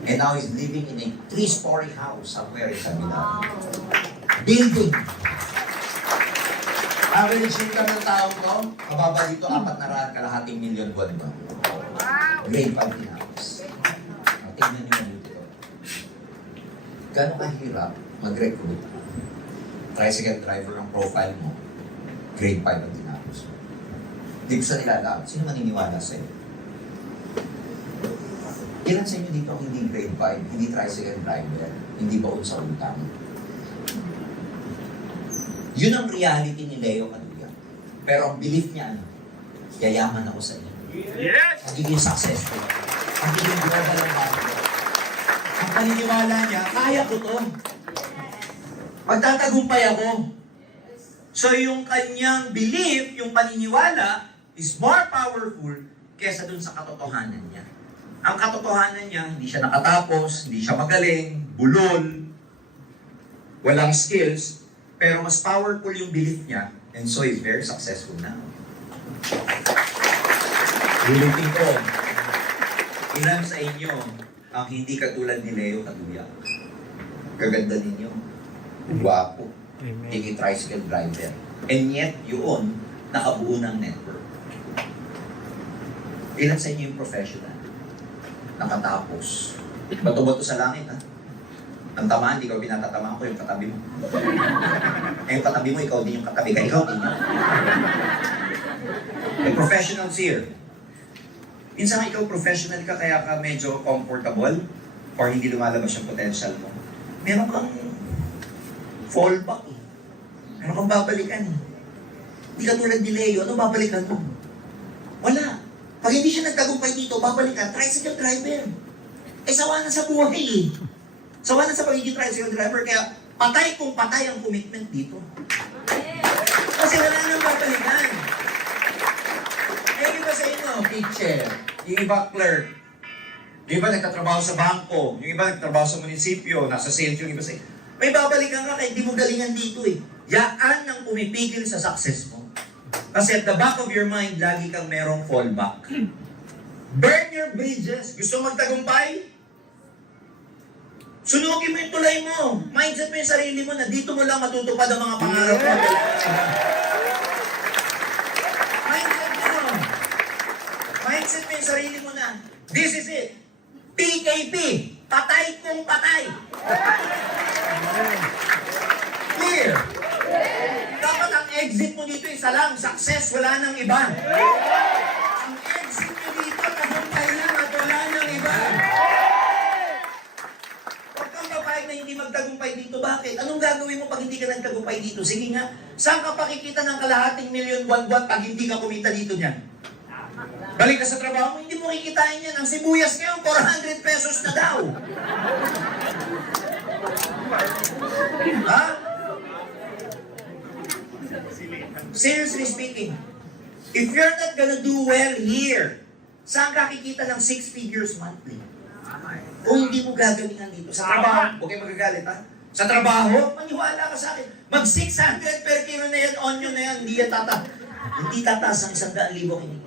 And now he's living in a 3-story house somewhere in Manila. Building. Average income ng tao ko, mababa dito 4.5 milyon buwan ba? Grade 5 tinapos. Tingnan niyo yung dito. Gano'ng kahirap mag-recruit? Tricycle driver ang profile mo, grade 5 ang tinapos. Hindi ko sa nilalakad. Sino maniniwala sa'yo? Ilan sa inyo dito ang hindi grade 5, hindi tricycle driver, hindi baon sa utang? Yun ang reality ni Leo Caduya. Pero ang belief niya, yayaman ako sa inyo. Yes! Magiging successful. Magiging global ang market. Ang paniniwala niya, kaya ko to. Magtatagumpay ako. So yung kanyang belief, yung paniniwala, is more powerful kesa dun sa katotohanan niya. Ang katotohanan niya, hindi siya nakatapos, hindi siya magaling, bulol, walang skills, pero mas powerful yung belief niya, and so he's very successful now. Ulitin ko, ilan sa inyo ang hindi katulad ni Leo Caduya? Gaganda ninyo, guwapo, hindi tricycle driver, and yet yun, nakabuo ng network. Ilan sa inyo yung professional? Nakatapos. Bato-bato sa langit, ha? Ang tamaan, di ka pinatatamaan ko yung katabi mo. Eh, yung katabi mo, ikaw din yung katabi ka. Ikaw din yun. May professionals here. Minsan ikaw professional ka, kaya ka medyo comfortable or hindi lumalabas yung potential mo. Meron kang fallback eh. Meron kang babalikan eh. Hindi ka tulad ni Leo, ano babalikan mo? Wala. Pag hindi siya nagtagumpay dito, babalikan, tricycle driver. Eh, sawa na sa buhay eh. Sawa na sa pagiging tricycle driver, kaya patay kung patay ang commitment dito. Kasi wala nang babalikan. Eh, yung iba sa inyo, teacher, yung iba clerk, yung iba nagtatrabaho sa bangko, yung iba nagtatrabaho sa munisipyo, nasa sales yung iba sa inyo. May babalikan ka kaya hindi mo galingan dito eh. Yaan ang pumipigil sa success mo. Kasi at the back of your mind, lagi kang merong fallback. Burn your bridges. Gusto magtagumpay? Sunugin mo yung tulay mo. Mindset mo yung sarili mo na dito mo lang matutupad ang mga pangarap mo. Mindset mo. Mindset mo yung sarili mo na, this is it. PKP. Patay kung patay. Clear. Dapat ang exit mo dito isa lang. Success, wala nang iba. Ang exit mo dito, tagumpay lang at wala nang iba. Huwag kang papayag na hindi magtagumpay dito. Bakit? Anong gagawin mo pag hindi ka nagtagumpay dito? Sige nga, saan ka pakikita ng kalahating milyon buwan-buwan pag hindi ka kumita dito niyan? Balik ka sa trabaho mo, hindi mo kikitain yan. Ang sibuyas ngayon, 400 pesos na daw. Ha? Seriously speaking, if you're not gonna do well here, saan ka kikita ng 6 figures monthly? Kung hindi mo gagalingan dito. Sa trabaho, huwag kayo magagalit ha? Sa trabaho, maniwala ka sa akin. Mag 600 per kilo na yan, onion na yan, hindi tataas ang 100,000 kinikita.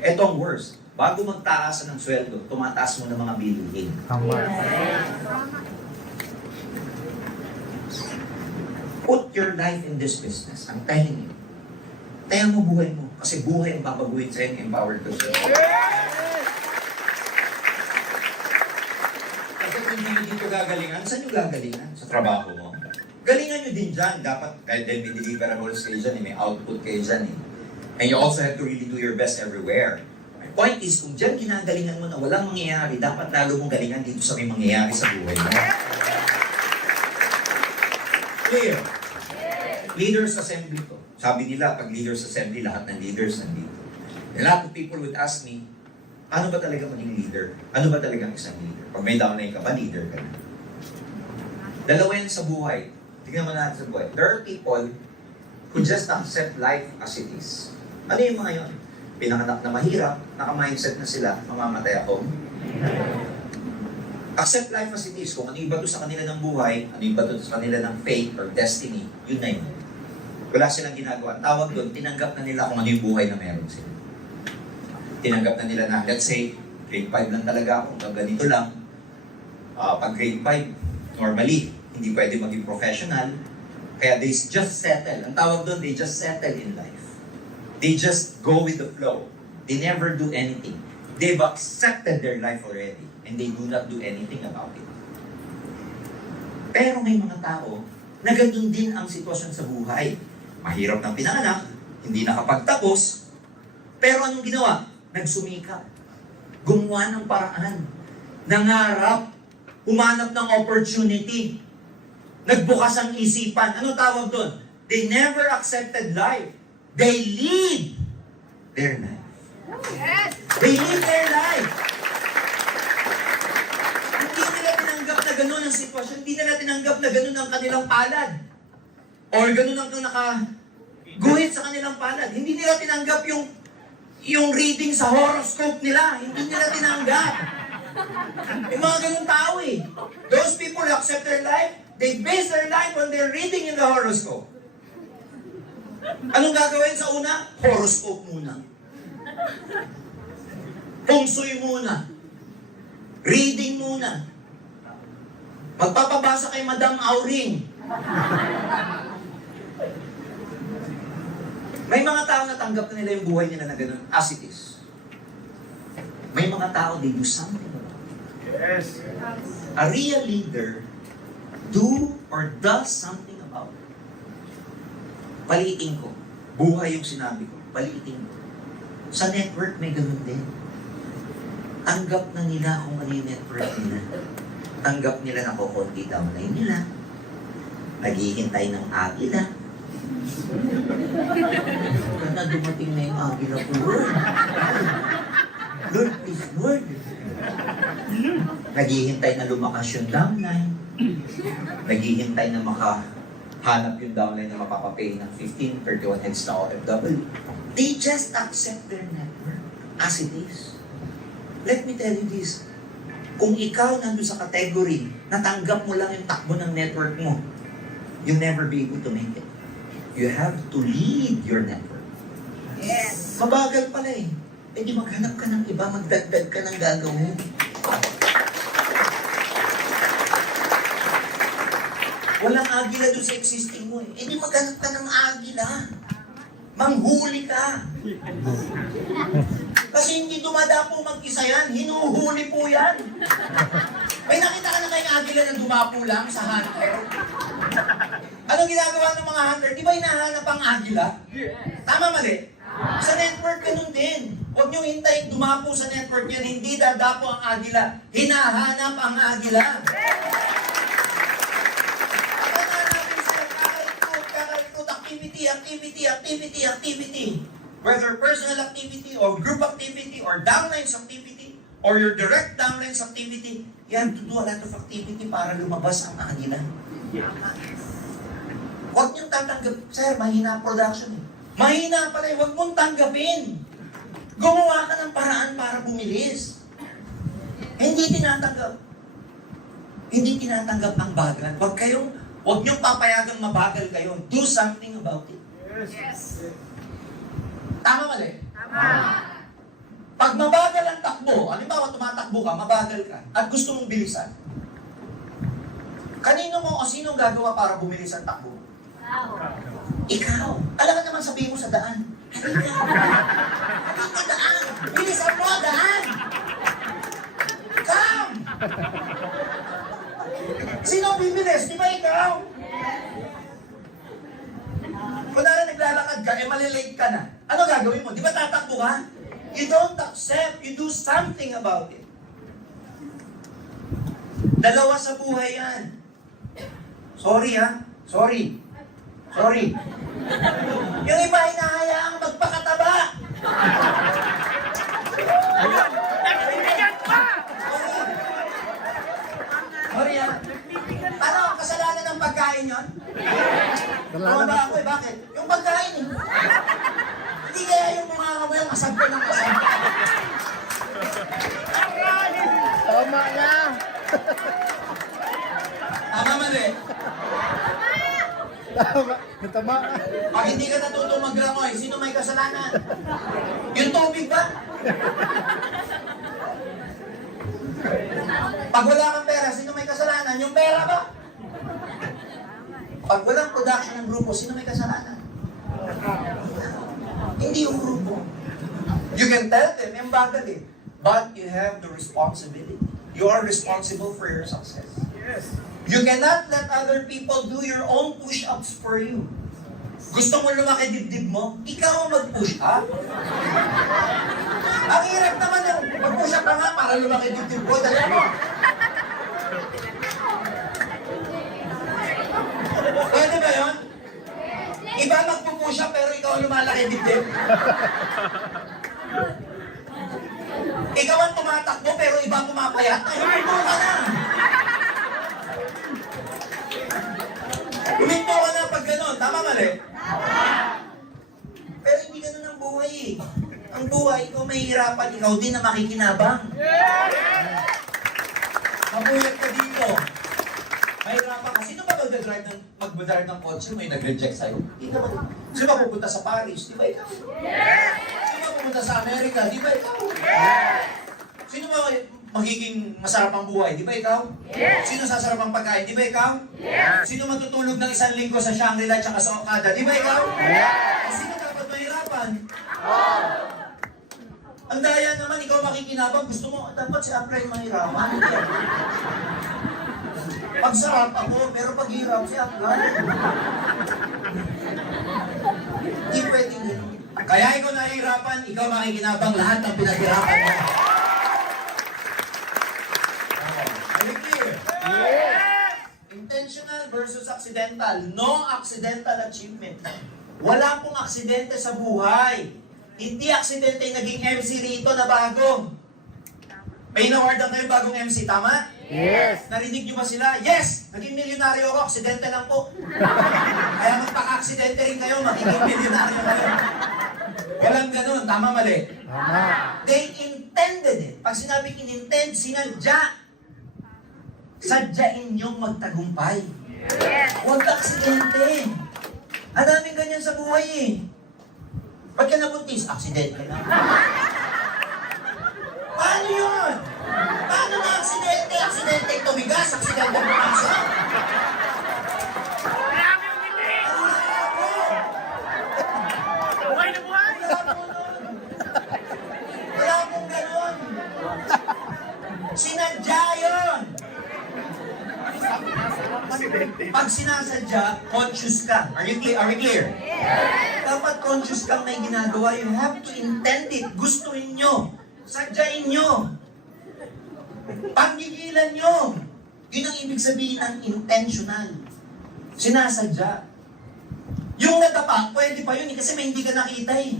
Ito ang worst. Bago magtaas ng sweldo, tumataas mo ng mga bilihin. Put your life in this business. I'm telling you. Tayo mo buhay mo. Kasi buhay ang babaguhin sa'yo ng empowered to serve. Kasi kung hindi nyo dito gagalingan, saan nyo gagalingan? Sa trabaho mo. Galingan nyo din dyan. Dapat, kahit din may deliverables kayo dyan, may output kayo dyan. And you also have to really do your best everywhere. My point is, kung dyan ginagalingan mo na walang mangyayari, dapat lalo mong galingan dito sa may mangyayari sa buhay mo. Clear? Leaders Assembly to. Sabi nila, pag Leaders Assembly, lahat ng leaders nandito. A lot of people would ask me, ano ba talaga maging leader? Ano ba talaga isang leader? Pag may downline ka ba, leader ka na. Dalawa yan sa buhay. Tingnan mo natin sa buhay. There are people who just accept life as it is. Ano yung mga yun? Pinanganak na mahirap, naka-mindset na sila, mamamatay ako. Accept life as it is. Kung ano yung bato sa kanila ng buhay, ano yung bato sa kanila ng fate or destiny, yun na yun. Wala silang ginagawa. Tawag doon, tinanggap na nila kung ano yung buhay na meron sila. Tinanggap na nila na, let's say, grade 5 lang talaga ako, ganito lang. Pag grade 5, normally, hindi pwede maging professional. Kaya they just settle. Ang tawag doon, they just settle in life. They just go with the flow. They never do anything. They've accepted their life already and they do not do anything about it. Pero may mga tao na ganun din ang sitwasyon sa buhay. Mahirap ng pinanganak, hindi nakapagtapos, pero anong ginawa? Nagsumikap. Gumawa ng paraan. Nangarap. Humanap ng opportunity. Nagbukas ang isipan. Ano tawag doon? They never accepted life. They live their life. Yes. They live their life. Hindi nila tinanggap na ganun ang sitwasyon. Hindi nila tinanggap na ganun ang kanilang palad. Or ganun ang nakaguhit sa kanilang palad. Hindi nila tinanggap yung reading sa horoscope nila. Hindi nila tinanggap. Yung mga ganun tao eh. Those people who accept their life, they base their life on their reading in the horoscope. Anong gagawin sa una? Horoscope muna. Feng Shui muna. Reading muna. Magpapabasa kay Madam Auring. May mga tao na tanggap na nila yung buhay nila na gano'n as it is. May mga tao, they do something about it. Yes. A real leader do or does something about it. Paliitin ko. Buhay yung sinabi ko. Paliitin ko. Sa network may ganun din. Tanggap na nila kung ano yung network nila. Tanggap nila na kukunti downline nila. Naghihintay ng agila. Kana dumating na yung agila ko, Lord. Lord, please, Lord. Naghihintay na lumakas yung downline. Naghihintay na makahanap yung downline na mapapapay ng 15, 31 heads na OFW. They just accept their network as it is. Let me tell you this. Kung ikaw nandun sa category, natanggap mo lang yung takbo ng network mo, you'll never be able to make it. You have to lead your network. Yes. Mabagal pala eh. Eh di maghanap ka ng iba, magdagdag ka ng gagawin. Walang agila doon sa existing mo eh. Hindi maghanap ka ng agila. Manghuli ka. Kasi hindi dumadapo mag-isa yan. Hinuhuli po yan. May nakita ka na kayong agila na dumapo lang sa hunter? Anong ginagawa ng mga hunter? Di ba hinahanap ang agila? Tama mali? Sa network, ganun din. Huwag niyong hintayin dumapo sa network yan. Hindi dadapo ang agila. Hinahanap ang agila. Activity. Whether personal activity or group activity or downlines activity or your direct downlines activity, you have to do a lot of activity para lumabas ang agila. Huwag niyong tatanggap, sir, mahina production eh. Mahina pala eh, huwag mong tanggapin. Gumawa ka ng paraan para bumilis. Hindi tinatanggap. Hindi tinatanggap ang bagal. Huwag niyong papayagang mabagal kayo. Do something about it. Yes. Tama mali? Tama. Pag mabagal ang takbo, halimbawa tumatakbo ka, mabagal ka, at gusto mong bilisan, kanino mo o sinong gagawa para bumilis ang takbo? Ikaw. Alam ka naman sabihin mo sa daan. Halika daan. Bilisan mo, daan. Come. Sino ang bibilis? Di ba ikaw? Kunwari naglalakad ka, malilate ka na. Ano gagawin mo? Di ba tatakbo ka? You don't accept. You do something about it. Dalawa sa buhay yan. Sorry ha? Sorry. Yung iba hinahayaang magpakataba. Nagbibigat pa! Sorry ha? Ano ang kasalanan ng pagkain yun? Tumaba ako eh. Bakit? Yung pagkain eh. Hindi kaya yung mga kamoy ang asag ko ng asag. Tama na! Tama mali. Tama. Pag hindi ka natutong maglangoy, sino may kasalanan? Yung tubig ba? Pag wala kang pera, sino may kasalanan? Yung pera ba? Pag walang production ng grupo, sino may kasalanan? Hindi yung grupo. You can tell them, yung bagal eh. But you have the responsibility. You are responsible for your success. Yes. You cannot let other people do your own push-ups for you. Gusto mo lumaki dibdib mo? Ikaw ang mag-push up. Ang hirap naman yung mag-push up ka nga para lumaki dibdib ko. Dali mo. Pwede ba yun? Iba magpupush up pero ikaw ang lumalaki dibdib. Ikaw ang tumatakbo pero iba ang pumapayat. Ay, huminto ka na. Huminto ka na pag gano'n. Tama mali? Pero hindi ganun ang buhay eh. Ang buhay, ikaw mahihirapan, ikaw din na makikinabang. Mabulat ka dito. Mahirapan ka. Sino ba mag-drive ng kotse mo yung nag-reject sa'yo? Hindi naman. Sino ba pupunta sa Paris? Di ba ikaw? Sino ba pupunta sa Amerika? Di ba ikaw? Sino ba magiging masarap ang buhay? Di ba ikaw? Sino sasarap ang pagkain? Di ba ikaw? Sino matutulog ng 1 linggo sa Shangri-La at sa Okada? Di ba ikaw? Sino dapat mahirapan? Ang daya naman, ikaw makikinabang, gusto mo, dapat si Akray mahirapan. Pagsarap ako, pero paghirap si Akray. Hindi pwedeng yun. Kaya ikaw nahihirapan, ikaw makikinabang lahat ng pinaghirapan mo. Intentional versus accidental. No accidental achievement. Wala pong aksidente sa buhay. Hindi aksidente yung naging MC rito na bago. May in-award ang kayong bagong MC, tama? Yes. Narinig nyo ba sila? Yes! Naging milyonaryo ako, aksidente lang po. Kaya magpaka-aksidente rin kayo, magiging milyonaryo kayo. Walang ganun, tama mali? Tama. They intended it. Pag sinabi in-intend, sinadya. Sadyain niyong magtagumpay. Huwag aksidente. Ang daming ganyan sa buhay eh. Ba't ka nabuntis? Aksidente lang. Paano yun? Paano na aksidente? Aksidente tumigas, aksidente pumasok. Sinadya yun! Pag sinasadya, conscious ka. Are we clear? Dapat conscious kang may ginagawa. You have to intend it. Gustuhin nyo. Sadyain nyo. Panggigilan nyo. Yun ang ibig sabihin ng intentional. Sinasadya. Yung nadapa, pwede pa yun kasi may hindi ka nakita eh.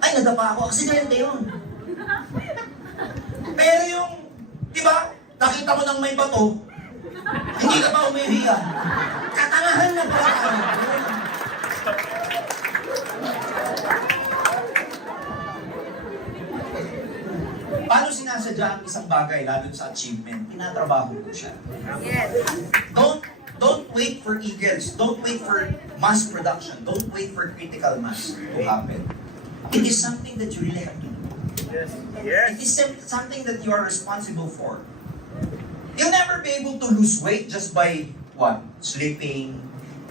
Ay, nadapa ako. Aksidente yun. Pero yung, di ba, nakita mo ng may bato, hindi ka pa umihiya. Katangahan na pala ka. Paano sinasadya ang isang bagay, lalo sa achievement? Tinatrabaho ko siya. Yes. Don't wait for eagles. Don't wait for mass production. Don't wait for critical mass to happen. It is something that you really have to do. It is something that you are responsible for. You'll never be able to lose weight just by what? Sleeping,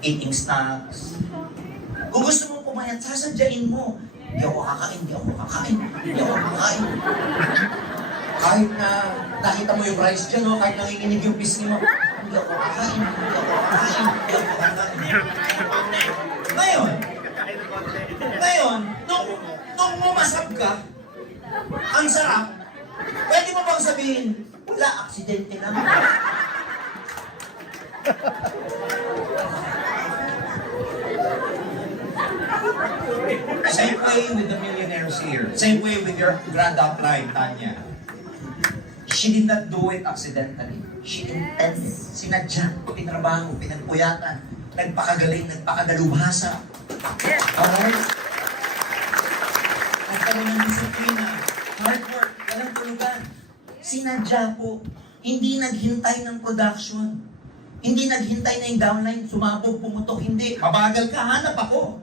eating snacks. Kung gusto mong pumayat, sasadyain mo. Hindi ako kakain. Kahit na nakita mo yung rice dyan, no? Kahit nanginginig yung pisngi mo, hindi ako kakain. Ngayon, nung mumasab ka, ang sarap, pwede mo bang sabihin, wala, aksidente lang. Same way with the millionaires here. Same way with your grand upline, Tanya. She did not do it accidentally. She intended. Sinadya, pinrabaho, pinagpuyatan, nagpakagaling, nagpakagalubhasa. Alright? Nagkaroon ng disiplina, hard work, walang tulugan. Sinadya po, hindi naghintay ng production. Hindi naghintay na yung downline, sumabog, pumutok, hindi. Mabagal ka, hanap ako.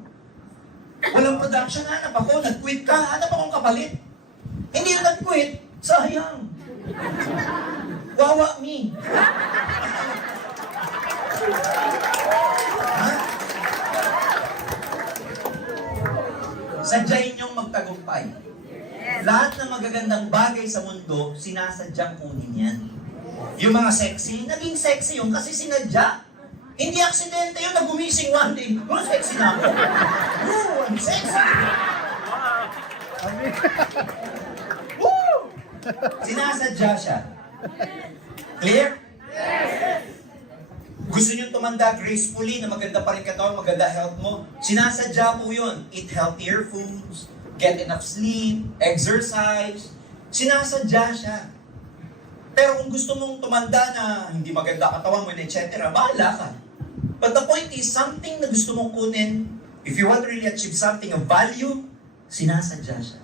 Walang production, hanap ako. Nag-quit ka, hanap akong kapalit. Hindi na nag-quit, sayang. Wawa me. Ha? Sadyain niyong magtagumpay. Lahat ng magagandang bagay sa mundo, sinasadyang kunin yan. Yung mga sexy, naging sexy yun kasi sinadya. Hindi aksidente yun na gumising one day. Oh, sexy na ako. Woo, I'm sexy. Woo! Sinasadya siya. Clear? Gusto niyo tumanda gracefully na maganda pa rin katawan, maganda health mo? Sinasadya po yun. Eat healthier foods, get enough sleep, exercise. Sinasadya siya. Pero kung gusto mong tumanda na hindi maganda katawan mo, etc., bahala ka. But the point is, something na gusto mong kunin, if you want to really achieve something of value, sinasadya siya.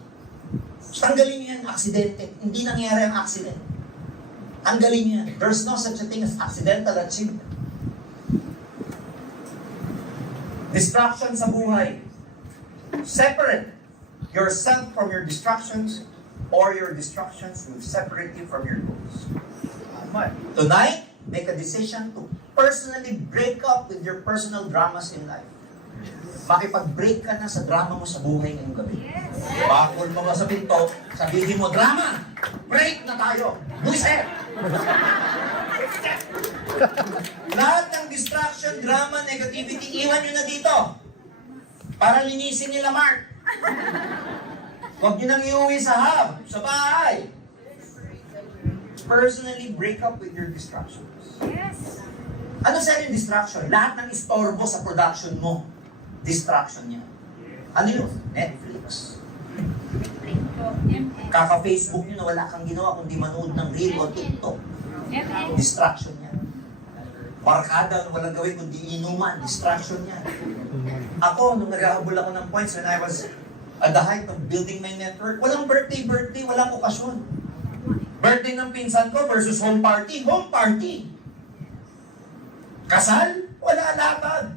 Tanggalin niyo yan, aksidente. Hindi nangyari ang accident. Tanggalin niyo yan. There's no such a thing as accidental achievement. Distraction sa buhay. Separate yourself from your distractions, or your distractions will separate you from your goals. Tonight, make a decision to personally break up with your personal dramas in life. Makipag-break ka na sa drama mo sa buhay ngayong gabi. Bakul mo sa pinto, sabihin mo, drama! Break na tayo! Buset! Lahat ng distraction, drama, negativity, iwan nyo na dito. Para linisin nila Mark. Huwag nyo nang iuwi sa hub, sa bahay. Personally break up with your distractions. Yes. Ano sa yung distraction? Lahat ng istorbo sa production mo, distraction niya. Ano yun? Netflix. Kaka-Facebook nyo na wala kang ginawa kundi manood ng reel o TikTok. Distraction niya. Barkada, walang gawin kundi inuman, distraction niya. Ako, nung naghahabol ako ng points when I was at the height of building my network, walang birthday, walang okasyon. Birthday ng pinsan ko versus home party. Kasal? Wala latag.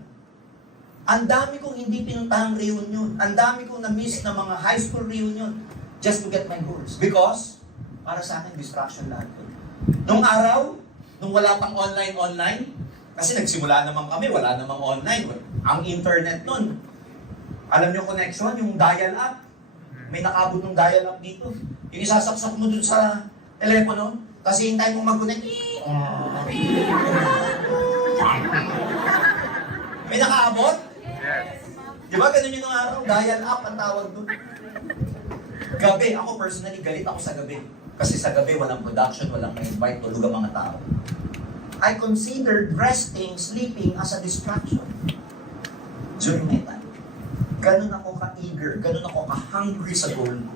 Ang dami kong hindi pinuntahang reunion. Ang dami kong na-miss na mga high school reunion just to get my goals. Because, para sa akin, distraction lahat yun. Nung araw, nung wala pang online, kasi nagsimula naman kami, wala namang online. Ang internet nun, alam niyo connection, yung dial-up. May nakabot ng dial-up dito. Yung isasaksak mo dun sa telepono, tapos hintay mong mag-connect. May nakaabot? Di ba ganun yung araw? Dial up ang tawag doon. Gabi, ako personally, galit ako sa gabi. Kasi sa gabi, walang production, walang may-invite, tulog ang mga tao. I considered resting, sleeping as a distraction. During my time. Ganun ako ka-eager, ganun ako ka-hungry sa goal ko.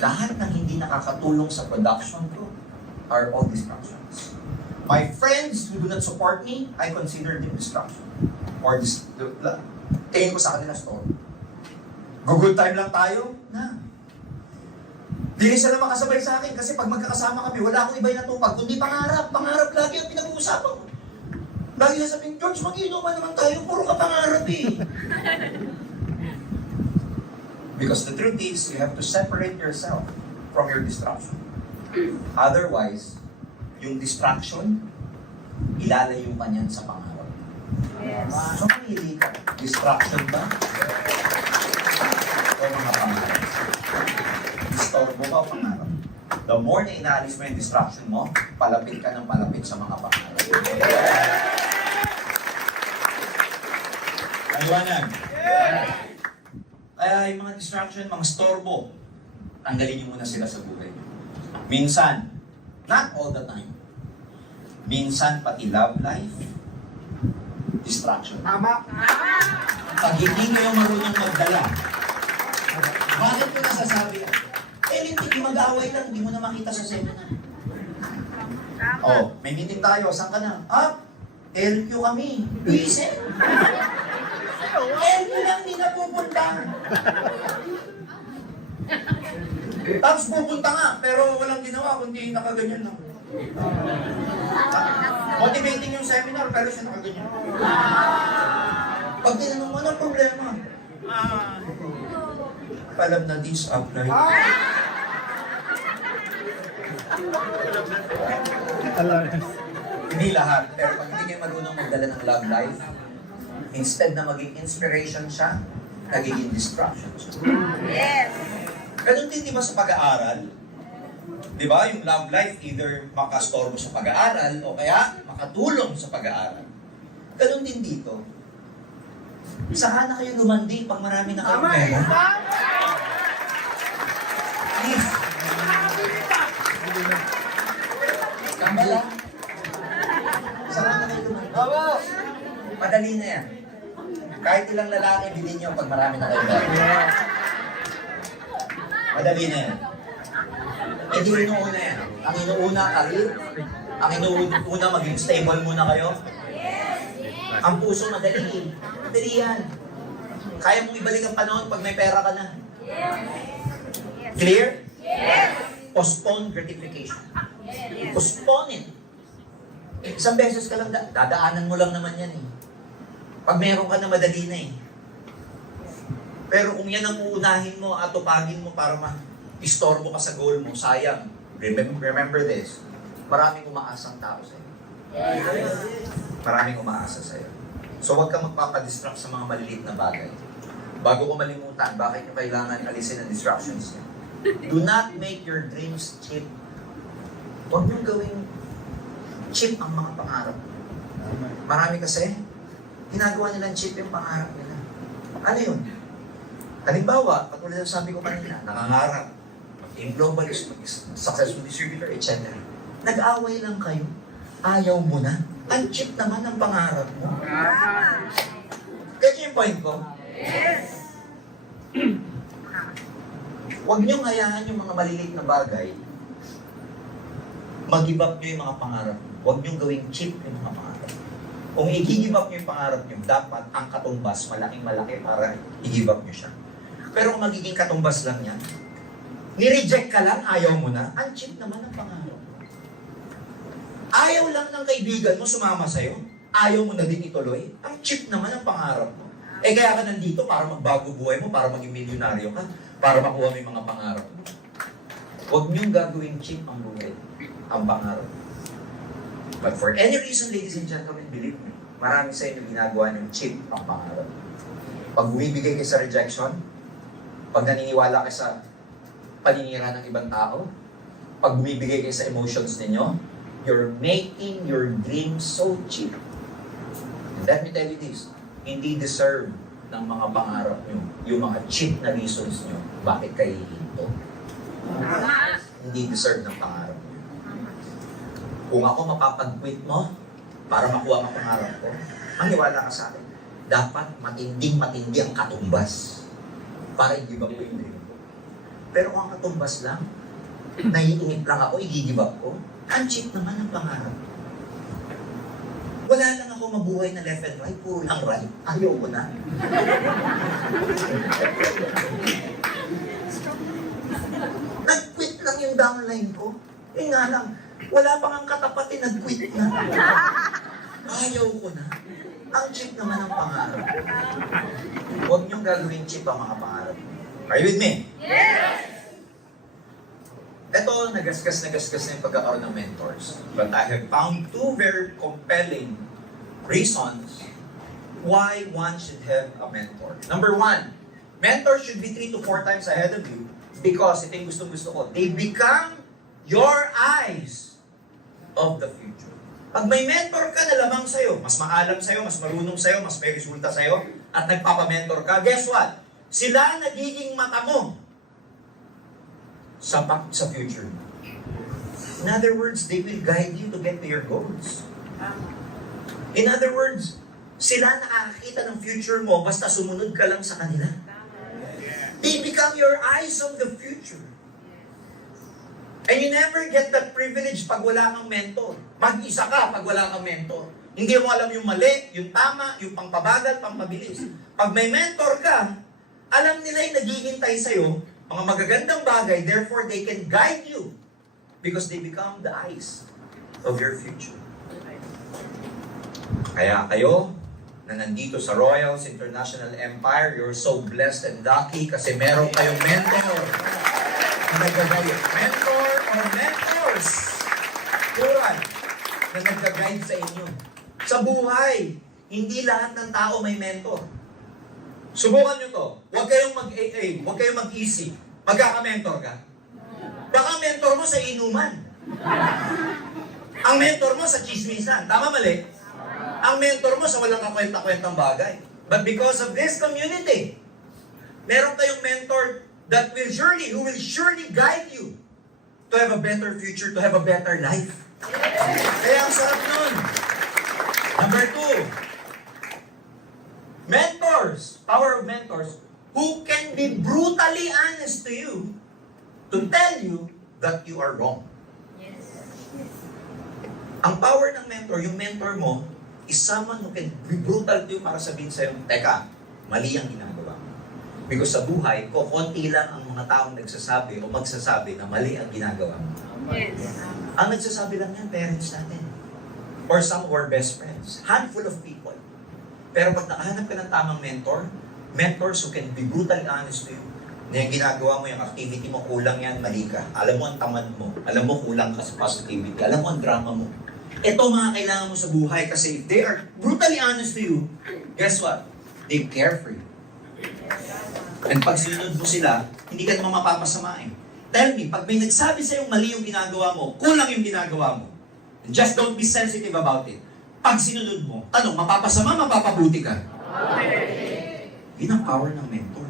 Lahat ng hindi nakakatulong sa production ko are all distractions. My friends who do not support me, I consider them distraction. Or tingin ko sa kanila store. Good time lang tayo? Na. Hindi sila makasabay sa akin kasi pag magkakasama kami, wala akong iba'y natupag, kundi pangarap. Pangarap lagi ang pinag-uusapan ko. Lagi na sabihin, George, mag-inuman naman tayo, puro ka pangarap eh. Because the truth is, you have to separate yourself from your distraction. Otherwise, yung distraction, ilalayo ka niyan sa pangarap. Yes. So, mamili ka. Distraction ba? O mga pangarap? Distorbo ka o pangarap? The more na inaalis mo yung distraction mo, palapit ka ng palapit sa mga pangarap. Aywanan. Kaya yung mga distraction, mga storbo, tanggalin niyo muna sila sa buhay. Minsan, not all the time. Minsan, pati love life, distraction. Tama. Pag hindi kayo marunong magdala, bakit ko nasasabi yan? Hindi mag-aaway lang, hindi mo na makita sa seminar. Oh, may meeting tayo, saan ka na? LQ kami. Visit. LQ lang, hindi na pupunta. Tapos pupunta nga, pero walang ginawa, kundi nakaganyan lang. Motivating yung seminar, pero siya nakaganyan. Pag tinanong mo, anong problema? Alam na this apply. Hindi lahat, pero pag hindi kayo marunong magdala ng love life, instead na maging inspiration siya, nagiging distraction siya. Yes. Ganun din, di ba, sa pag-aaral? Di ba, yung love life, either makastorbo sa pag-aaral o kaya makatulong sa pag-aaral. Ganun din dito. Saan na kayo lumandi pag marami na kayong pera? Please. Kambala. Saan na kayo lumandi? Madali na yan. Kahit ilang lalaki, bilhin nyo pag marami na kayong pera. Madali na yan. Hindi inuuna yan. Ang inuuna, karir. Ang inuuna, maging stable muna kayo. Ang puso, madali. Madali yan. Kaya mong ibalik ang panahon pag may pera ka na. Clear? Yes. Postpone gratification. Postpone it. Isang beses ka lang, dadaanan mo lang naman yan eh. Pag meron ka na, madali na eh. Pero kung yan ang uunahin mo, atupagin mo para ma-istorbo ka sa goal mo, sayang. Remember this, maraming umaasang tao sa'yo. Maraming umaasa sa'yo. So huwag kang magpapadistract sa mga maliliit na bagay. Bago ko malimutan, bakit nyo kailangan alisin ang distractions niyo? Do not make your dreams cheap. Huwag nyo gawing cheap ang mga pangarap. Marami kasi, ginagawa nilang cheap yung pangarap nila. Ano yun? Halimbawa, katulad ng sabi ko kanina, nakangarap, maging globalist, maging successful distributor, etc. Nag-away lang kayo, ayaw mo na. Ang cheap naman ang pangarap mo. Kaya yung point ko? Yes. Huwag niyong hayaan yung mga maliliit na bagay, mag-give up niyo yung mga pangarap mo. Huwag niyong gawing cheap yung mga pangarap. Kung i-give up niyo yung pangarap niyo, dapat ang katumbas, malaking-malaki para i-give up niyo siya. Pero kung magiging katumbas lang yan, ni-reject ka lang, ayaw mo na, ang cheap naman ang pangarap mo. Ayaw lang ng kaibigan mo sumama sa'yo, ayaw mo na din ituloy, ang cheap naman ang pangarap mo. Eh kaya ka nandito para magbago buhay mo, para maging milyonaryo ka, para makuha mo yung mga pangarap mo. Huwag niyong gagawing cheap ang buhay, ang pangarap. But for any reason, ladies and gentlemen, believe me, marami sa inyo ginagawa ng cheap ang pangarap. Pag bumibigay kayo sa rejection, pag naniniwala kayo sa paninira ng ibang tao, Pag bumibigay kayo sa emotions ninyo, you're making your dreams so cheap. And let me tell you this, hindi deserve ng mga pangarap nyo, yung mga cheap na reasons nyo, bakit kayo hihinto. Hindi deserve ng pangarap nyo. Kung ako mapapag-quit mo, para makuha ang pangarap ko, maniwala ka sa akin, dapat matinding-matindi ang katumbas para i-give up ko yung dream ko. Pero kung ang katumbas lang, naiinip lang ako, i-give up ko, ang cheap naman ang pangarap. Wala lang ako mabuhay na left and right, puro lang right. Ayaw ko na. Nag-quit lang yung downline ko. Yun nga lang, wala pang ang katapat nag-quit na. Ayaw ko na. Ang cheap naman ang pangarap. Huwag niyong gagawin cheap ang mga pangarap. Are you with me? Yes! Ito, nagasgas na yung pagkakaroon ng mentors. But I have found two very compelling reasons why one should have a mentor. Number one, mentors should be 3 to 4 times ahead of you because, ito yung gustong-gusto ko, they become your eyes of the future. Pag may mentor ka na lamang sa'yo, mas maalam sa'yo, mas marunong sa'yo, mas may resulta sa'yo, at nagpapamentor ka, guess what? Sila nagiging mata mo sa future. In other words, they will guide you to get to your goals. In other words, sila nakakakita ng future mo basta sumunod ka lang sa kanila. They become your eyes of the future. And you never get that privilege pag wala kang mentor. Mag-isa ka pag wala kang mentor. Hindi mo alam yung mali, yung tama, yung pangpabagal, pangpabilis. Pag may mentor ka, alam nila yung naghihintay sa'yo, mga magagandang bagay, therefore they can guide you because they become the eyes of your future. Kaya kayo, na nandito sa Royals International Empire, you're so blessed and lucky kasi meron kayong mentor. Mentor or mentors. Plural. Na nag-guide sa inyo. Sa buhay, hindi lahat ng tao may mentor. Subukan nyo to. Huwag kayong mag-AA, huwag kayong mag-easy. Magkaka-mentor ka. Baka mentor mo sa inuman. Ang mentor mo sa chismisan. Tama mali? Ang mentor mo sa walang kakwenta-kwentang bagay. But because of this community, meron kayong mentor that will surely guide you to have a better future, to have a better life. Kaya ang sarap nun. Number 2, mentors, power of mentors, who can be brutally honest to you to tell you that you are wrong. Ang power ng mentor, yung mentor mo, is someone who can be brutal to you para sabihin sa'yo, teka, mali ang ginagawa mo. Because sa buhay, konti lang ang mga taong nagsasabi o magsasabi na mali ang ginagawa mo. Yes. Ang nagsasabi lang yan, parents natin. Or some of our best friends. Handful of people. Pero pag nakahanap ka ng tamang mentor, mentors who can be brutally honest to you, na yung ginagawa mo, yung activity mo, kulang yan, mali ka. Alam mo ang tamad mo. Alam mo kulang ka sa positivity. Alam mo ang drama mo. Ito mga kailangan mo sa buhay kasi if they are brutally honest to you, guess what? They care for you. And pag sinunod mo sila, hindi ka naman mapapasama eh. Tell me, pag may nagsabi sa'yo mali yung ginagawa mo, kulang yung ginagawa mo, just don't be sensitive about it. Pag sinunod mo, mapapasama, mapapabuti ka? Yun ang power ng mentor.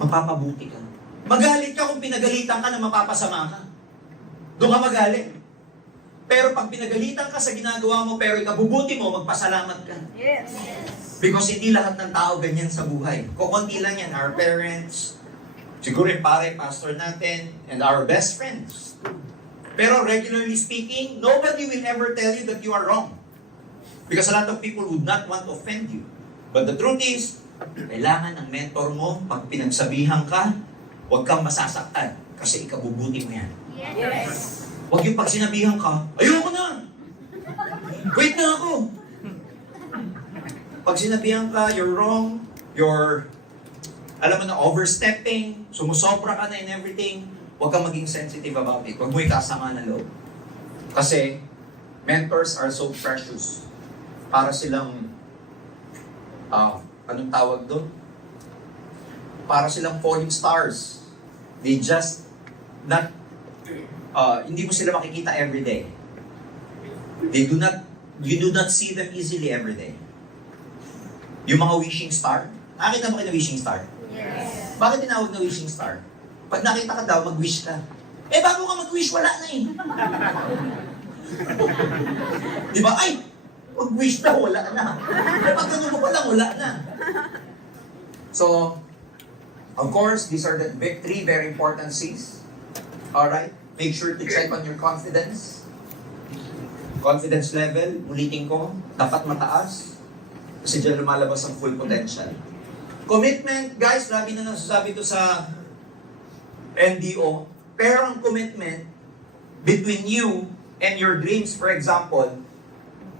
Mapapabuti ka. Magalit ka kung pinagalitan ka na mapapasama ka. Doon ka magalit. Pero pag pinagalitan ka sa ginagawa mo, pero ikabubuti mo, magpasalamat ka. Yes. Because hindi lahat ng tao ganyan sa buhay. Kukunti lang yan, our parents, siguro yung pare, pastor natin, and our best friends. Pero regularly speaking, nobody will ever tell you that you are wrong. Because a lot of people would not want to offend you. But the truth is, kailangan ng mentor mo, pag pinagsabihan ka, huwag kang masasaktan. Kasi ikabubuti mo yan. Yes. Huwag yung pag sinabihan ka, ayoko na! Wait na ako! Pag sinabihan ka, you're wrong, you're, alam mo na, overstepping, sumusobra ka na in everything, huwag kang maging sensitive about it. Huwag mo ikasama na loob. Kasi, mentors are so precious. Para silang, anong tawag doon? Para silang falling stars. They just not hindi mo sila makikita everyday. You do not see them easily everyday. Yung mga wishing star, nakita mo kayo na wishing star? Yes. Bakit tinawag na wishing star? Pag nakita ka daw, mag-wish ka. Eh, bago ka mag-wish, wala na eh. Di ba? Ay, mag-wish na, wala na. Eh, pag ganun mo pa lang, wala na. So, of course, these are the three very important C's. Alright? Make sure to check on your confidence. Confidence level, ulitin ko, dapat mataas. Kasi dyan lumalabas ang full potential. Commitment, guys, lagi na nasasabi ko sa NDO, pero ang commitment between you and your dreams, for example,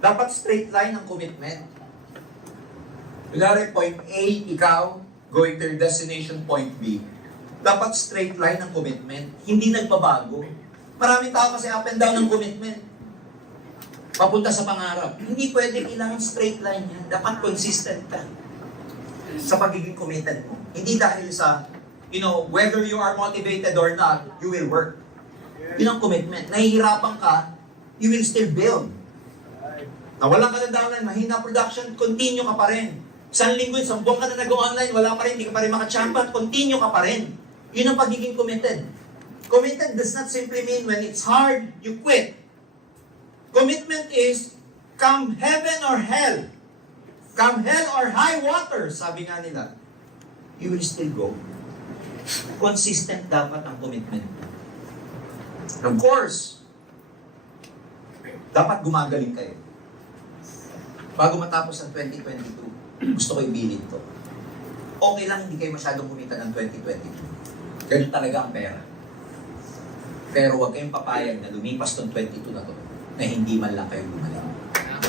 dapat straight line ang commitment. Kunyari, point A, ikaw, going to your destination point B. Dapat straight line ang commitment. Hindi nagbabago. Maraming tao kasi up and down ng commitment. Papunta sa pangarap. Hindi pwede, kailangan straight line yan. Dapat consistent ka sa pagiging committed mo. Hindi dahil sa, whether you are motivated or not, you will work. Yun ang commitment. Nahihirapan ka, you will still build. Nawalan ka na downtime, mahina production, continue ka pa rin. Isang linggo, isang buwan ka na nag-online, wala pa rin, hindi ka pa rin makachampat, continue ka pa rin. Yun ang pagiging committed. Committed does not simply mean when it's hard, you quit. Commitment is, come heaven or hell, come hell or high water, sabi nga nila, you will still go. Consistent dapat ang commitment. Of course, dapat gumagaling kayo. Bago matapos ang 2022, gusto ko ibilin to. Okay lang hindi kayo masyadong kumita ng 2022. Ganun talaga ang pera. Pero huwag kayong papayag na lumipas tong 22 na to, na hindi man lang kayo gumaling.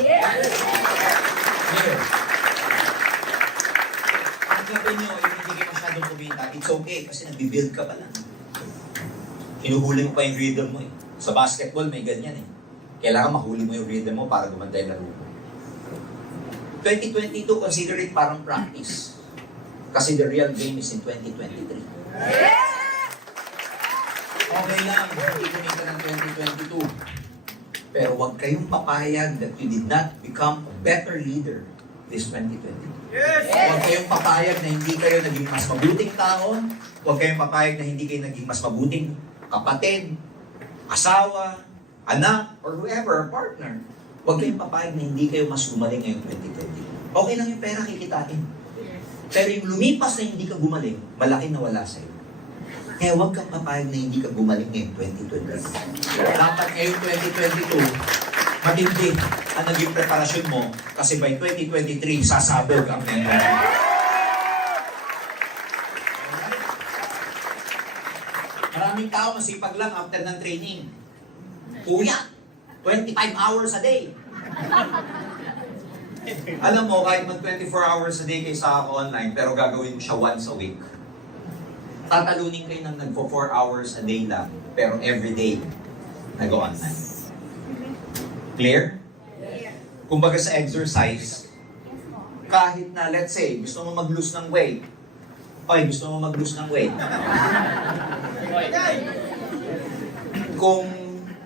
Yes. Ngayon, tanggapin nyo, yung hindi kayo masyadong kumita, it's okay kasi nag-build ka pa lang. Hinuhuli mo pa yung rhythm mo eh. Sa basketball may ganyan eh. Kailangan mahuli mo yung rhythm mo para gumanda yung laro mo. 2022, consider it parang practice. Kasi the real game is in 2023. Okay lang, hindi kumita ng 2022. Pero huwag kayong papayag that you did not become a better leader this 2022. Huwag kayong papayag na hindi kayo naging mas mabuting tao. Huwag kayong papayag na hindi kayo naging mas mabuting kapatid, asawa, anak, or whoever, partner. Huwag kayong papayag na hindi kayo mas gumaling ngayong 2020. Okay lang yung pera kikitain. Pero yung lumipas na hindi ka gumaling, malaki na wala sa'yo. Kaya huwag kang papayag na hindi ka gumaling ngayong 2020. Dapat ngayong 2022, matindi ang naging preparasyon mo kasi by 2023, sasabog ang memory. Maraming tao masipag lang after ng training. Kuya, 25 hours a day. Alam mo, kahit mag 24 hours a day kayo sa ako online, pero gagawin mo siya once a week. Tatalunin kayo ng nagpo 4 hours a day lang, pero every day, nag-online. Clear? Kumbaga sa exercise, kahit na, let's say, gusto mo mag-lose ng weight, okay, gusto mo mag-lose ng weight. Kung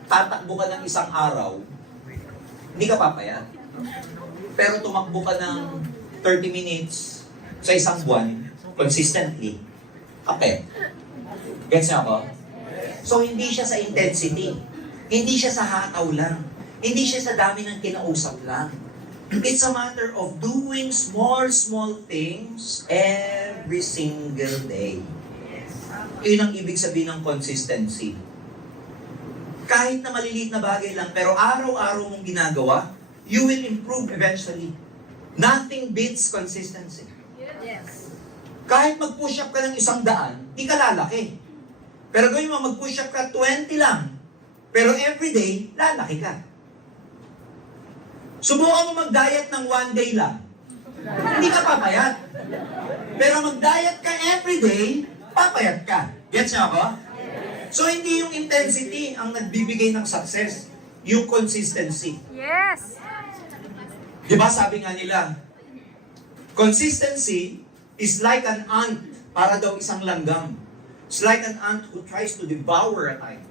tatakbo ka ng isang araw, hindi ka papayat. Pero tumakbo ka ng 30 minutes sa isang buwan, consistently, okay. Gets niyo ako? So, hindi siya sa intensity. Hindi siya sa hataw lang. Hindi siya sa dami ng kinausap lang. It's a matter of doing small things every single day. Yun ang ibig sabihin ng consistency. Kahit na maliliit na bagay lang, pero araw-araw mong ginagawa, you will improve eventually. Nothing beats consistency. Yes. Kahit mag-push up ka ng 100, di ka lalaki. Pero gawin mo, mag-push up ka 20 lang. Pero everyday, lalaki ka. Subukan mo mag-diet ng 1 day lang. Hindi ka papayat. Pero mag-diet ka everyday, papayat ka. Gets niyo ako? So hindi yung intensity ang nagbibigay ng success. Yung consistency. Yes. Di ba sabi nga nila, consistency is like an ant, para daw isang langgam. It's like an ant who tries to devour a time.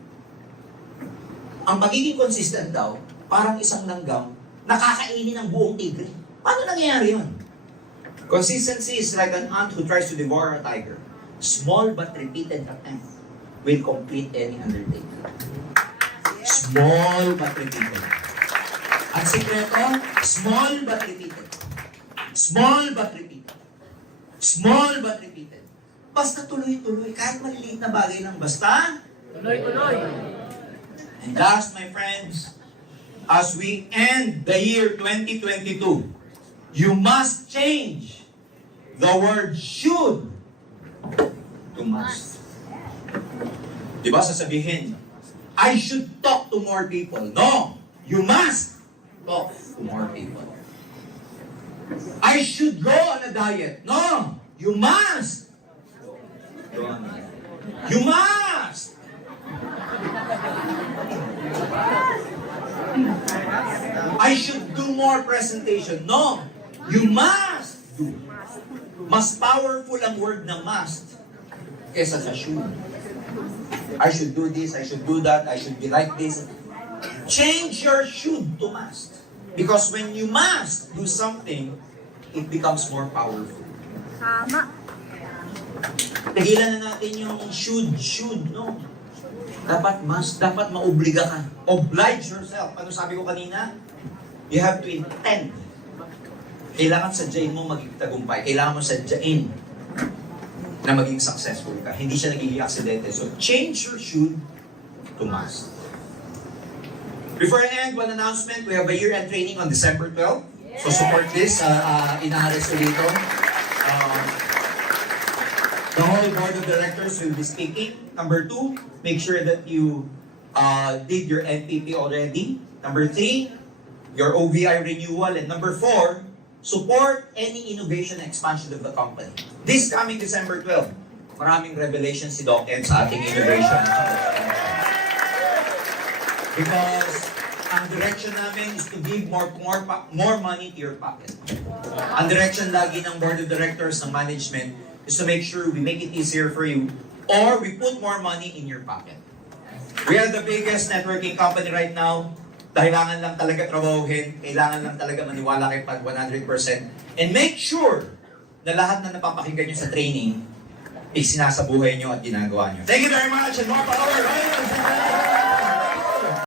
Ang pagiging consistent daw, parang isang langgam, nakakainin ng buong tigre. Paano nangyayari yun? Consistency is like an ant who tries to devour a tiger. Small but repeated attempt will complete any undertaking. Small but repeated. Ang sikreto, small but repeated. Small but repeated. Small but repeated. Basta tuloy-tuloy, kahit maliliit na bagay lang, basta Tuloy-tuloy. And last, my friends, as we end the year 2022, you must change the word should to must. Di ba sasabihin, I should talk to more people. No, you must talk to more people. I should go on a diet. No, you must go on a diet. You must! I should do more presentation. No, you must do. Mas powerful ang word na must kesa sa should. I should do this, I should do that, I should be like this. Change your should to must. Because when you must do something, it becomes more powerful. Tama. Tigilan na natin yung should, no? Dapat must, dapat maobliga ka. Oblige yourself. Ano sabi ko kanina? You have to intend. Kailangan sadyain mo maging tagumpay. Kailangan mo sadyain na maging successful ka. Hindi siya nagiging aksidente. So, change your should to must. Before I end, one announcement. We have a year-end training on December 12. So, support this. Inaharas ko dito. The whole board of directors will be speaking. Number 2, make sure that you did your NPP already. Number 3, your OBI renewal. And number 4, support any innovation and expansion of the company. This coming December 12, maraming revelation si Doc Ed sa ating innovation. Because ang direction namin is to give more money to your pocket. Ang direction lagi ng board of directors, ng management, is to make sure we make it easier for you or we put more money in your pocket. We are the biggest networking company right now. Kailangan lang talaga trabahuhin, kailangan lang talaga maniwala kay pag 100%. And make sure na lahat na napapakinggan nyo sa training, is sinasabuhay nyo at ginagawa nyo. Thank you very much and more power!